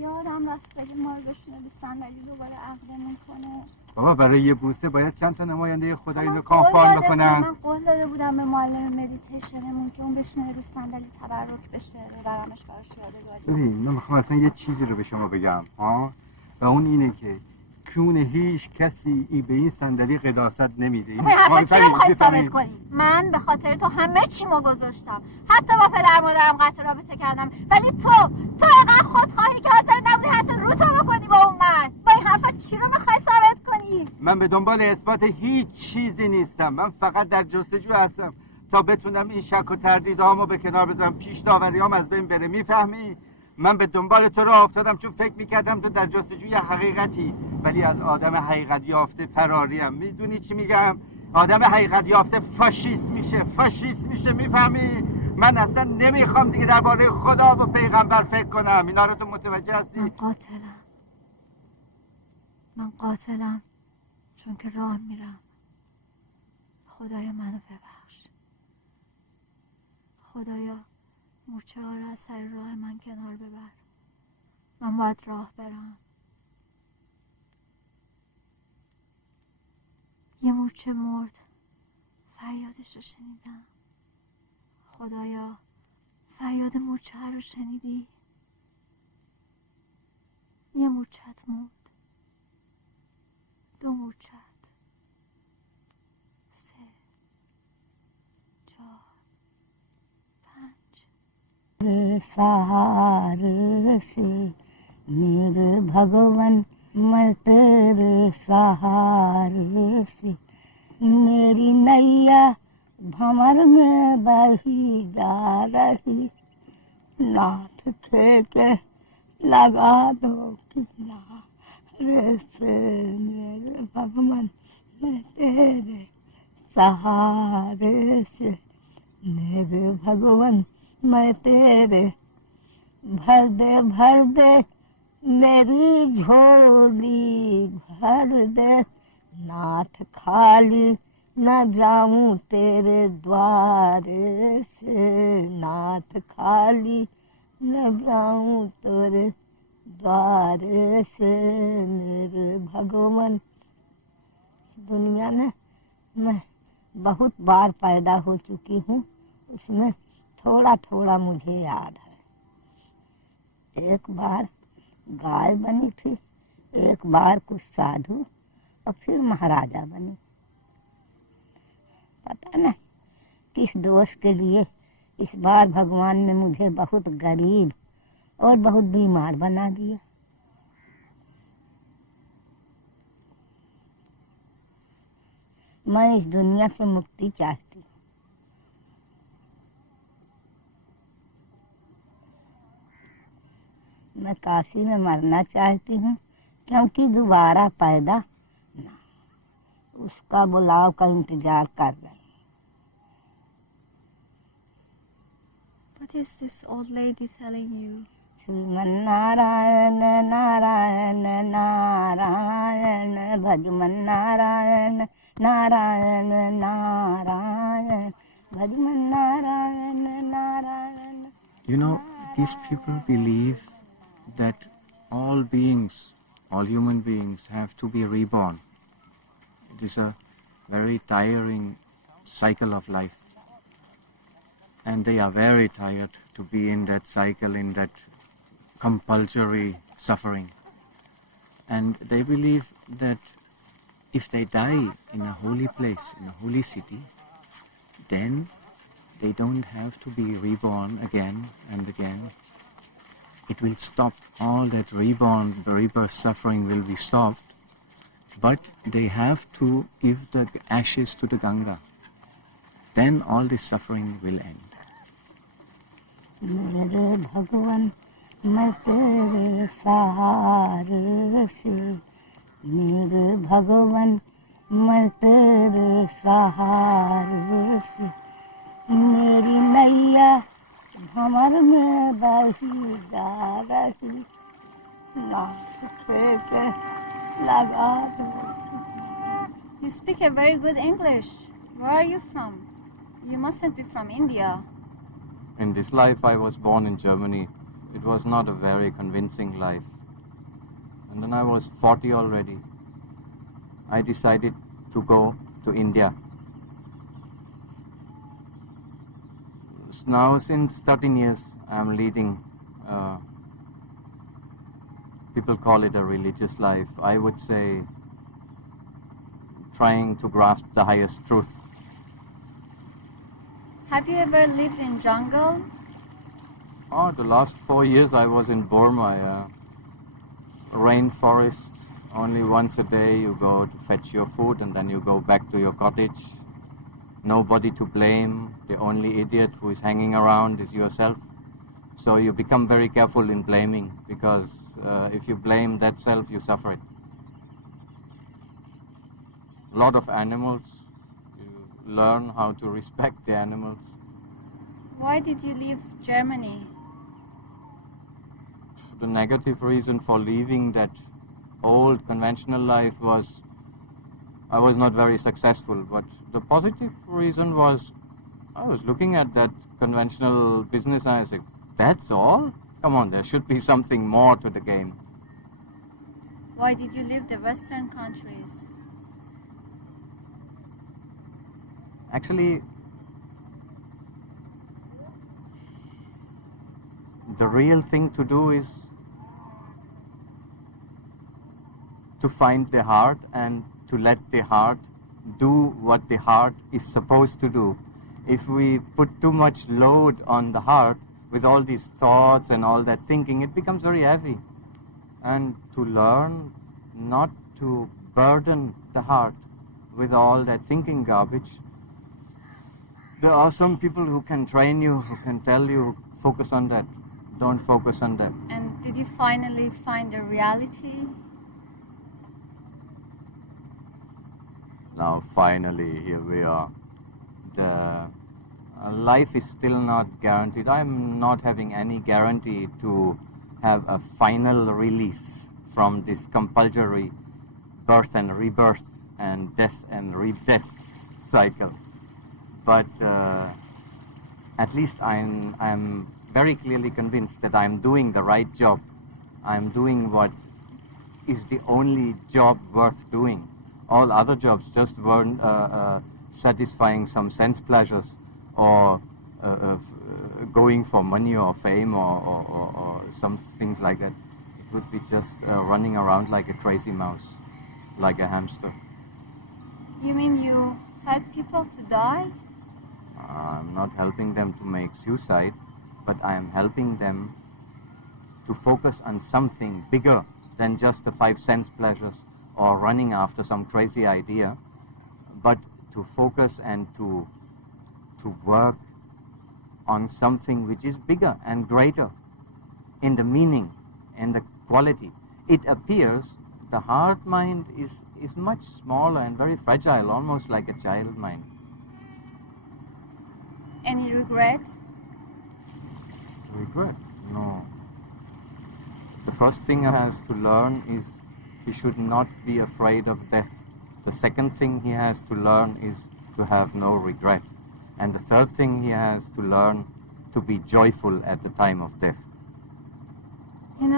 یادم رفت بگه ما رو بشونه رو صندلی دوباره عقدمون کنه. بابا برای یه بوسه باید چند تا نماینده خدا اینو کانفال بکنن. من قول داده بودم به معلم مدیتیشنمون که اون بشونه رو صندلی تبرک بشه، ببرمش براش یادگاری. ببین من میخوام اصلا یه چیزی رو به شما بگم ها، و اون اینه که کون هیچ کسی به این صندلی قداست نمیده. این حرف چی میخوای ثابت کنی؟ من به خاطر تو همه چیمو گذاشتم، حتی با پدر مادرم قطع رابطه کردم، ولی تو اینقدر خودخواهی که حاضر نبودی حتی روتو بکنی با اون مرد. با این حرفا چی رو میخوای ثابت کنی؟ من به دنبال اثبات هیچ چیزی نیستم، من فقط در جستجو هستم تا بتونم این شک و تردیدهامو به کنار بذارم، پیش داوریام از بین بره. میفهمی؟ من به دنبال تو راه افتادم چون فکر میکردم تو در جستجوی حقیقتی، ولی از آدم حقیقت یافته فراریم. میدونی چی میگم؟ آدم حقیقت یافته فاشیست میشه. میفهمی؟ من اصلا نمیخوام دیگه درباره خدا و پیغمبر فکر کنم. اینا رو تو متوجه هستی؟ من قاتلم چون که راه میرم. خدایا منو ببخش. خدایا مورچه ها رو از سر راه من کنار ببر. من باید راه برم. یه مورچه مرد، فریادش رو شنیدم. خدایا فریاد مورچه ها رو شنیدی؟ یه مورچت مرد، 2 مورچت، 3، 4، 5. सहार से मेरे भगवान मैं तेरे सहारे से मेरी नैया भंवर में बही जा रही नाथ के लगा दो किनारे से मेरे भगवान मैं तेरे सहारे से मेरे भगवान मैं तेरे भर दे मेरी झोली भर दे नाथ खाली न जाऊं तेरे द्वारे से नाथ खाली न जाऊं तेरे द्वारे से मेरे भगवान। दुनिया में मैं बहुत बार पैदा हो चुकी हूँ, उसमें थोड़ा थोड़ा मुझे याद है। एक बार गाय बनी थी, एक बार कुछ साधु और फिर महाराजा बनी। पता नहीं किस दोष के लिए इस बार भगवान ने मुझे बहुत गरीब और बहुत बीमार बना दिया। मैं इस दुनिया से मुक्ति चाहती हूँ। मैं काशी में मरना चाहती हूँ क्योंकि दोबारा पैदा ना, उसका बुलाव का इंतजार कर रही हूँ। What is this old lady telling you? Shriman Narayan Narayan Narayan Bhajman Narayan Narayan Narayan Bhajman Narayan Narayan. You know, these people believe that all beings, all human beings have to be reborn. It is a very tiring cycle of life. And they are very tired to be in that cycle, in that compulsory suffering. And they believe that if they die in a holy place, in a holy city, then they don't have to be reborn again and again. It will stop. All that rebirth suffering will be stopped. But they have to give the ashes to the Ganga. Then all this suffering will end. मेरे भगवान मैं तेरे सहारे से, मेरे भगवान मैं तेरे सहारे से, मेरी नैया भंवर में बही जा रही, नाश्ते पे लगा दे. You speak a very good English. Where are you from? You mustn't be from India. In this life, I was born in Germany. It was not a very convincing life. And then I was 40 already. I decided to go to India. Now, since 13 years, I'm leading, people call it a religious life. I would say trying to grasp the highest truth. Have you ever lived in jungle? Oh, the last 4 years I was in Burma, rainforest. Only once a day you go to fetch your food and then you go back to your cottage. Nobody to blame. The only idiot who is hanging around is yourself. So you become very careful in blaming, because if you blame that self, you suffer it. A lot of animals. You learn how to respect the animals. Why did you leave Germany? The negative reason for leaving that old conventional life was I was not very successful, but the positive reason was I was looking at that conventional business and I said, that's all? Come on, there should be something more to the game. Why did you leave the Western countries? Actually, the real thing to do is to find the heart and to let the heart do what the heart is supposed to do. If we put too much load on the heart with all these thoughts and all that thinking, it becomes very heavy. And to learn not to burden the heart with all that thinking garbage, there are some people who can train you, who can tell you, focus on that, don't focus on that. And did you finally find a reality? Now finally, here we are. The life is still not guaranteed. I'm not having any guarantee to have a final release from this compulsory birth and rebirth and death and re-death cycle. But at least I'm very clearly convinced that I'm doing the right job. I'm doing what is the only job worth doing. All other jobs just weren't satisfying some sense pleasures or going for money or fame or some things like that. It would be just running around like a crazy mouse, like a hamster. You mean you had people to die? I'm not helping them to make suicide, but I am helping them to focus on something bigger than just the 5 sense pleasures or running after some crazy idea, but to focus and to work on something which is bigger and greater in the meaning in the quality. It appears the heart mind is much smaller and very fragile, almost like a child mind. Any regret? Regret? No. The first thing he has to learn is he should not be afraid of death. The second thing he has to learn is to have no regret. And the third thing he has to learn to be joyful at the time of death. You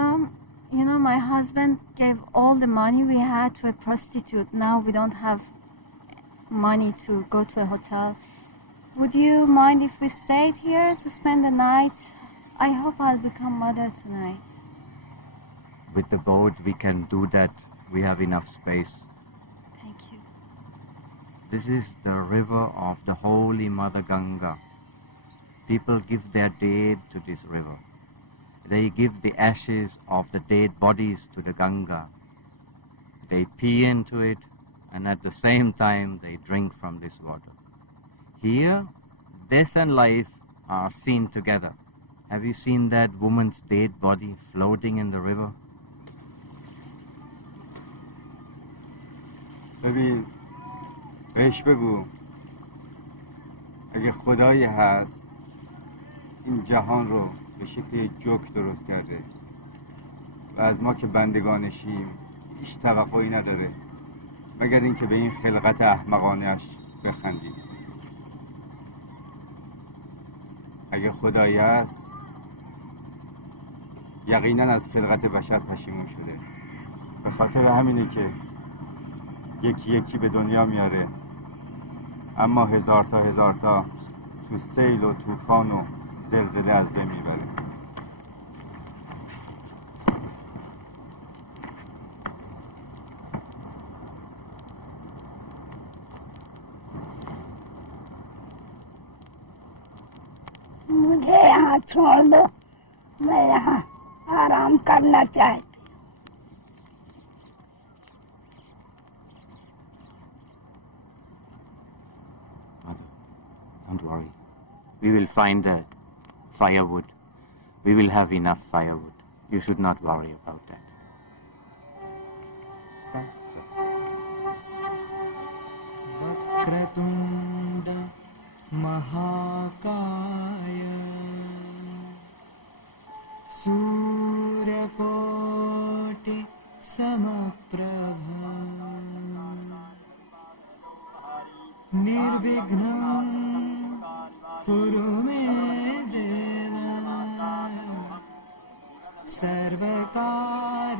know, my husband gave all the money we had to a prostitute. Now we don't have money to go to a hotel. Would you mind if we stayed here to spend the night? I hope I'll become mother tonight. With the boat, we can do that. We have enough space. Thank you. This is the river of the Holy Mother Ganga. People give their dead to this river. They give the ashes of the dead bodies to the Ganga. They pee into it, and at the same time they drink from this water. Here, death and life are seen together. Have you seen that woman's dead body floating in the river? ببین بهش بگو اگه خدایی هست این جهان رو به شکل یک جوک درست کرده و از ما که بندگانشیم هیچ توقعی نداره مگر اینکه به این خلقت احمقانه‌اش بخندیم. اگه خدایی هست یقینا از خلقت بشر پشیمون شده. به خاطر همینه که یکی یکی به دنیا میاره اما هزار تا تو سیل و طوفان و زلزله از بین میبره. मुझे यहाँ छोड़ दो मैं यहाँ आराम करना चाहती Mother, don't worry. We will find firewood. We will have enough firewood. You should not worry about that. Okay? वक्रतुण्ड महाकाय सूर्यकोटि समप्रभ निर्विघ्नं कुरु मे देव सर्वकार्येषु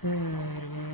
सर्वदा.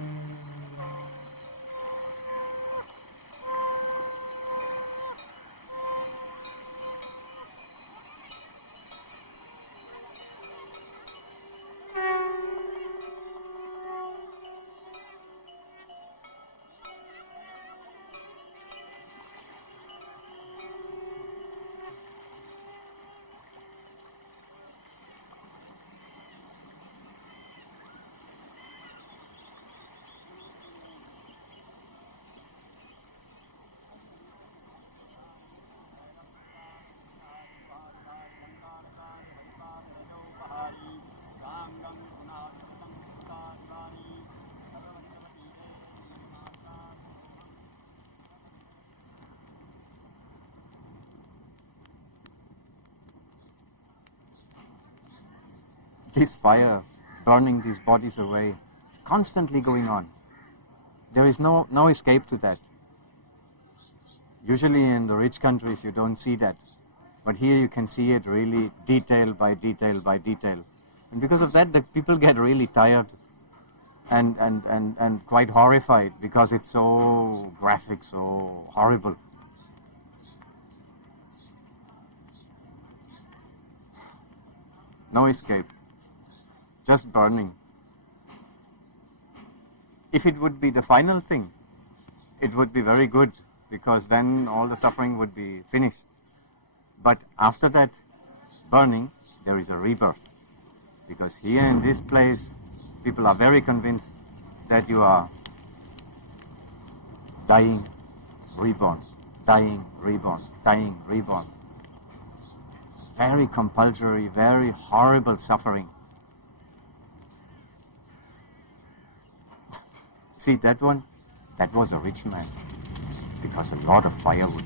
This fire burning these bodies away is constantly going on. There is no escape to that. Usually in the rich countries you don't see that. But here you can see it really detail by detail by detail. And because of that, the people get really tired and quite horrified because it's so graphic, so horrible. No escape. Just burning. If it would be the final thing, it would be very good because then all the suffering would be finished. But after that burning, there is a rebirth. Because here in this place, people are very convinced that you are dying, reborn, dying, reborn, dying, reborn. Very compulsory, very horrible suffering. See that one? That was a rich man because a lot of firewood.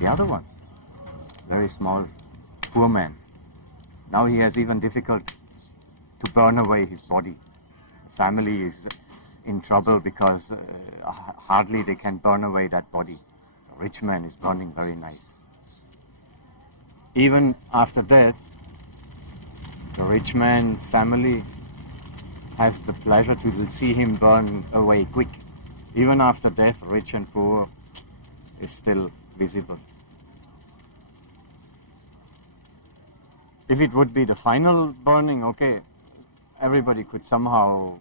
The other one, very small, poor man. Now he has even difficult to burn away his body. The family is in trouble because hardly they can burn away that body. The rich man is burning very nice. Even after death, the rich man's family has the pleasure to see him burn away quick. Even after death, rich and poor is still visible. If it would be the final burning, okay, everybody could somehow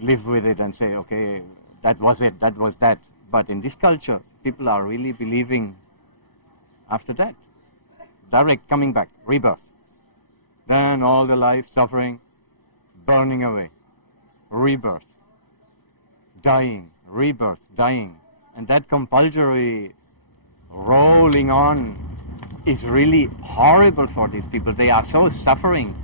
live with it and say, okay, that was it, that was that. But in this culture, people are really believing after that. Direct coming back, rebirth. Then all the life, suffering, burning away, rebirth, dying, rebirth, dying. And that compulsory rolling on is really horrible for these people. They are so suffering.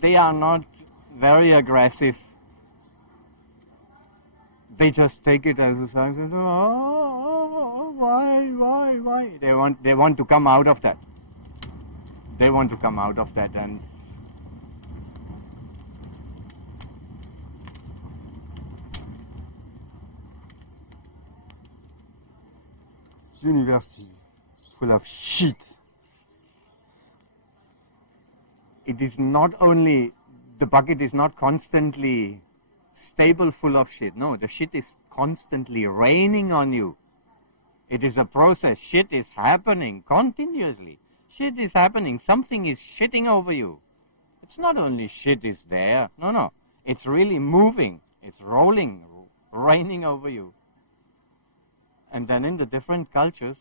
They are not very aggressive. They just take it as a sign. Oh, why? They want to come out of that. They want to come out of that, and this universe is full of shit. It is not only, the bucket is not constantly stable full of shit. No, the shit is constantly raining on you. It is a process. Shit is happening continuously. Shit is happening. Something is shitting over you. It's not only shit is there. No. It's really moving. It's rolling, raining over you. And then in the different cultures,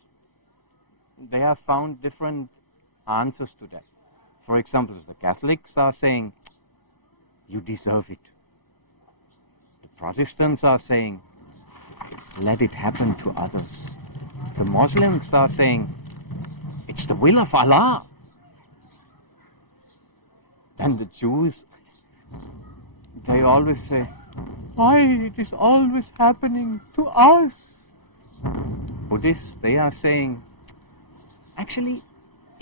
they have found different answers to that. For example, the Catholics are saying, you deserve it. The Protestants are saying, let it happen to others. The Muslims are saying, it's the will of Allah. Then the Jews, they always say, why it is always happening to us? Buddhists, they are saying, actually,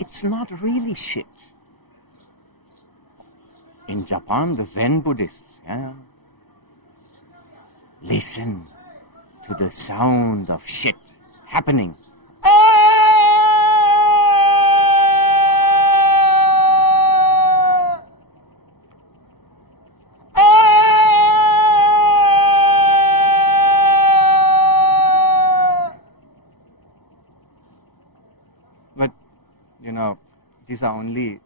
it's not really shit. In Japan, the Zen Buddhists, listen to the sound of shit happening. But, these are only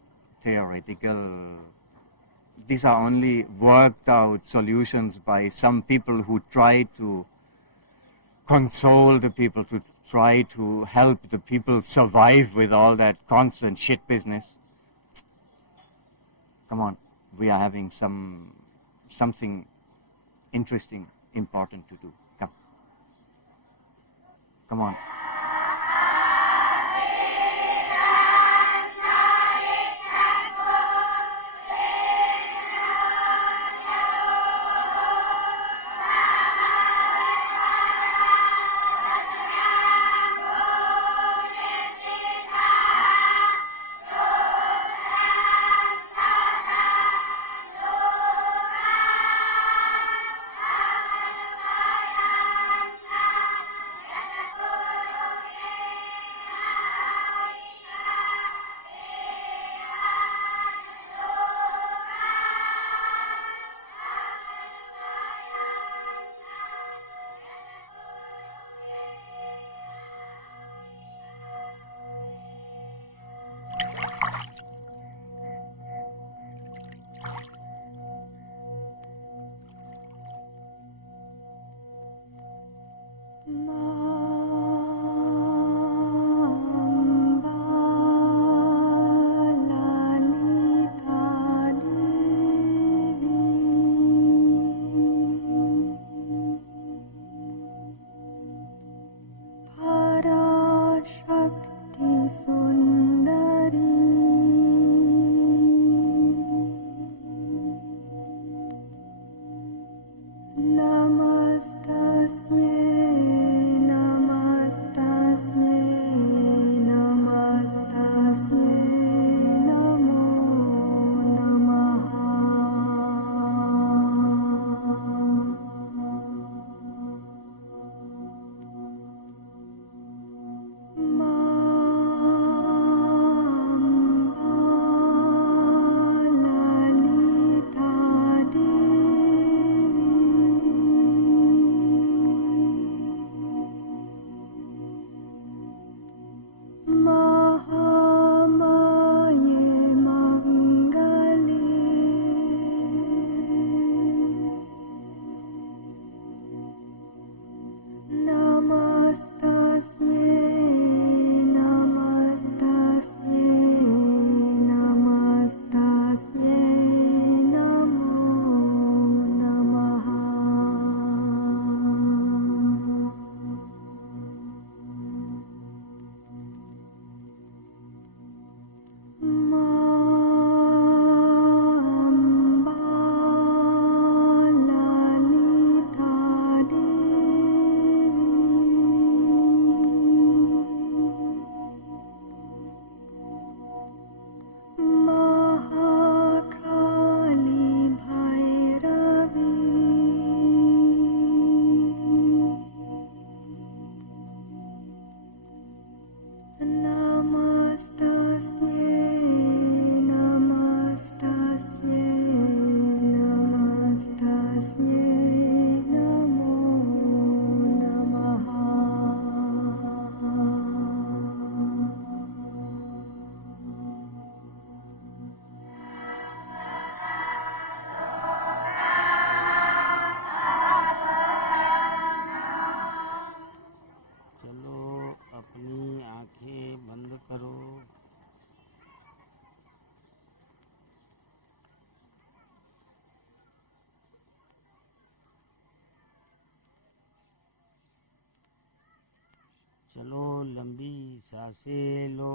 theoretical. These are only worked out solutions by some people who try to console the people, to try to help the people survive with all that constant shit business. Come on, we are having something interesting, important to do. Come on. चलो लंबी सांसें लो।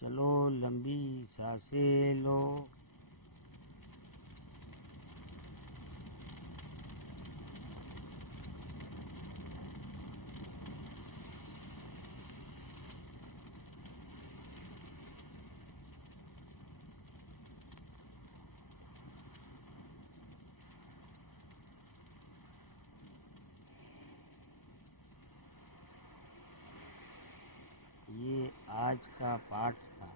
चलो लंबी सांसें लो। ये आज का पाठ था।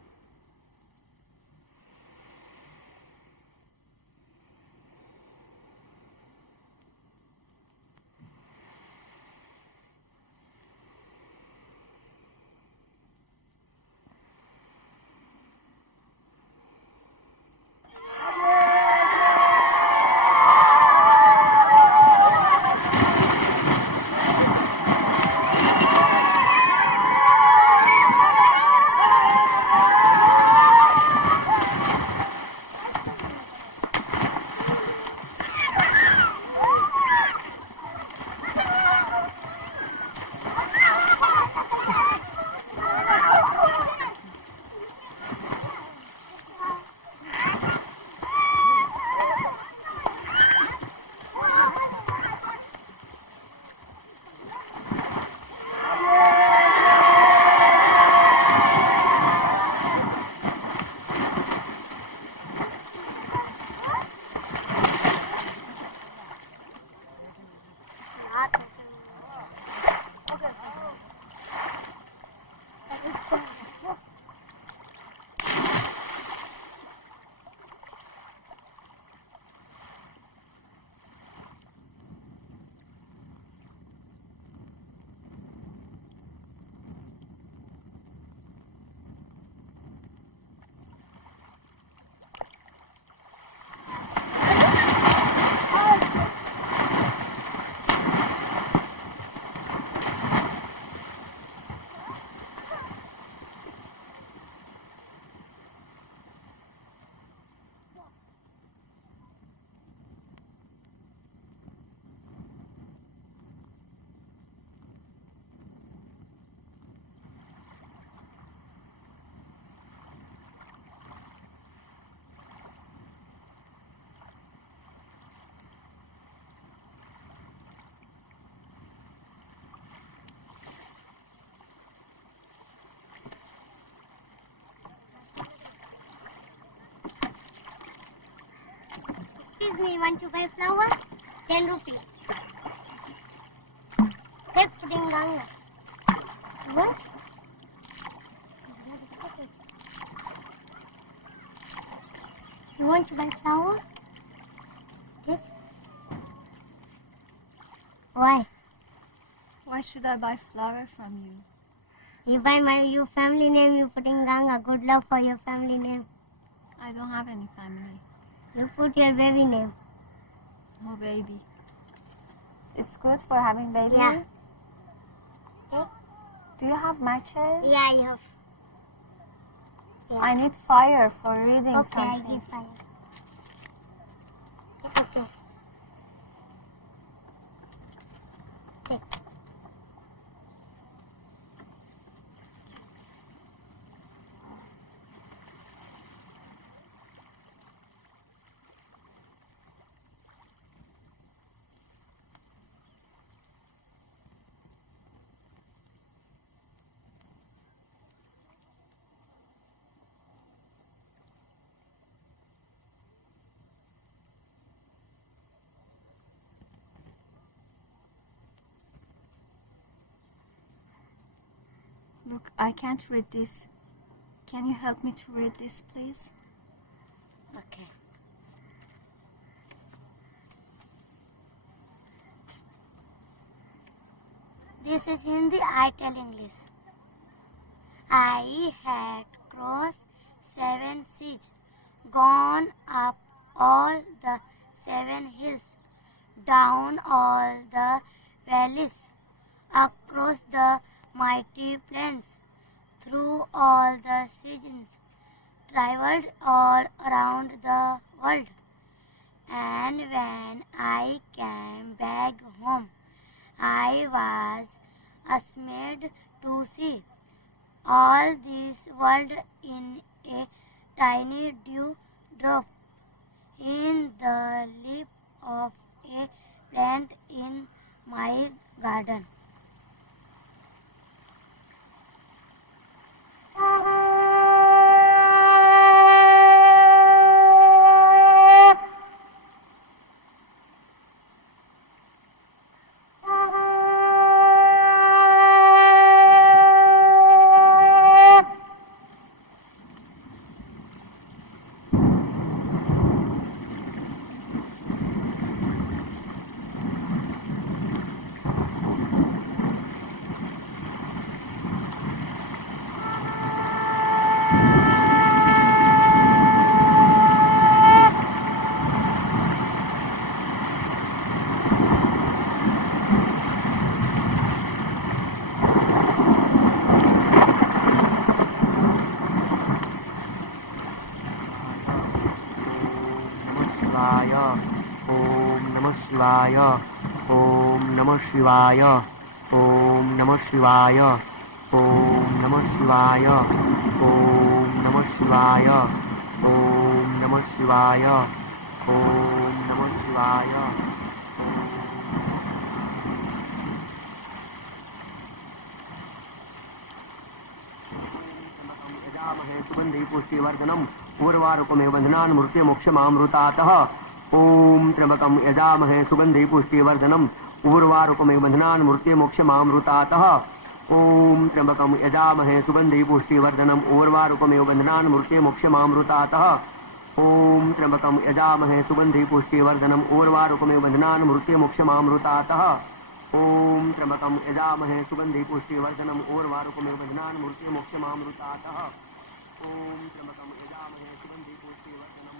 Excuse me, want to buy flower? 10 rupees. Take pudding ganga. What? You want to buy flower? Take. Why? Why should I buy flower from you? You buy your family name, you put in ganga. Good luck for your family name. I don't have any family. You put your baby name. Oh, baby. It's good for having baby? Yeah. Okay. Do you have matches? Yeah, I have. Yeah. I need fire for reading Okay, something. I give fire. Okay. Take. Look, I can't read this. Can you help me to read this, please? Okay. This is Hindi, I tell English. I had crossed 7 seas, gone up all the 7 hills, down all the valleys, across the mighty plains, through all the seasons, traveled all around the world. And when I came back home, I was amazed to see all this world in a tiny dew drop in the leaf of a plant in my garden. Om Namah Shivaya, Om Namah Shivaya, Om Namah Shivaya, Om Namah Shivaya, Om Namah Shivaya, Om Namah Shivaya. सुगंधि पुष्टिवर्धनम उर्वारुकमेव बंधनान् मृत्य मोक्षमामृतातः ओम त्र्यंबकं यजामहे सुगंधि पुष्टिवर्धनम उर्वारुकमेव बंधनान् मृत्य मोक्षमामृतातः ओम त्र्यंबकं यजामहे सुगंधि पुष्टिवर्धनम उर्वारुकमेव बंधनान् मृत्य मोक्षमामृतातः ओम त्र्यंबकं यजामहे सुगंधि पुष्टिवर्धनम उर्वारुकमेव बंधनान् मृत्य मोक्षमामृतातः ओम त्र्यंबकं यजामहे सुगंधि पुष्टिवर्धनम उर्वारुकमेव बंधनान् मृत्य मोक्षमामृतातः ओम त्र्यंबकं यजामहे सुगंधि पुष्टिवर्धनम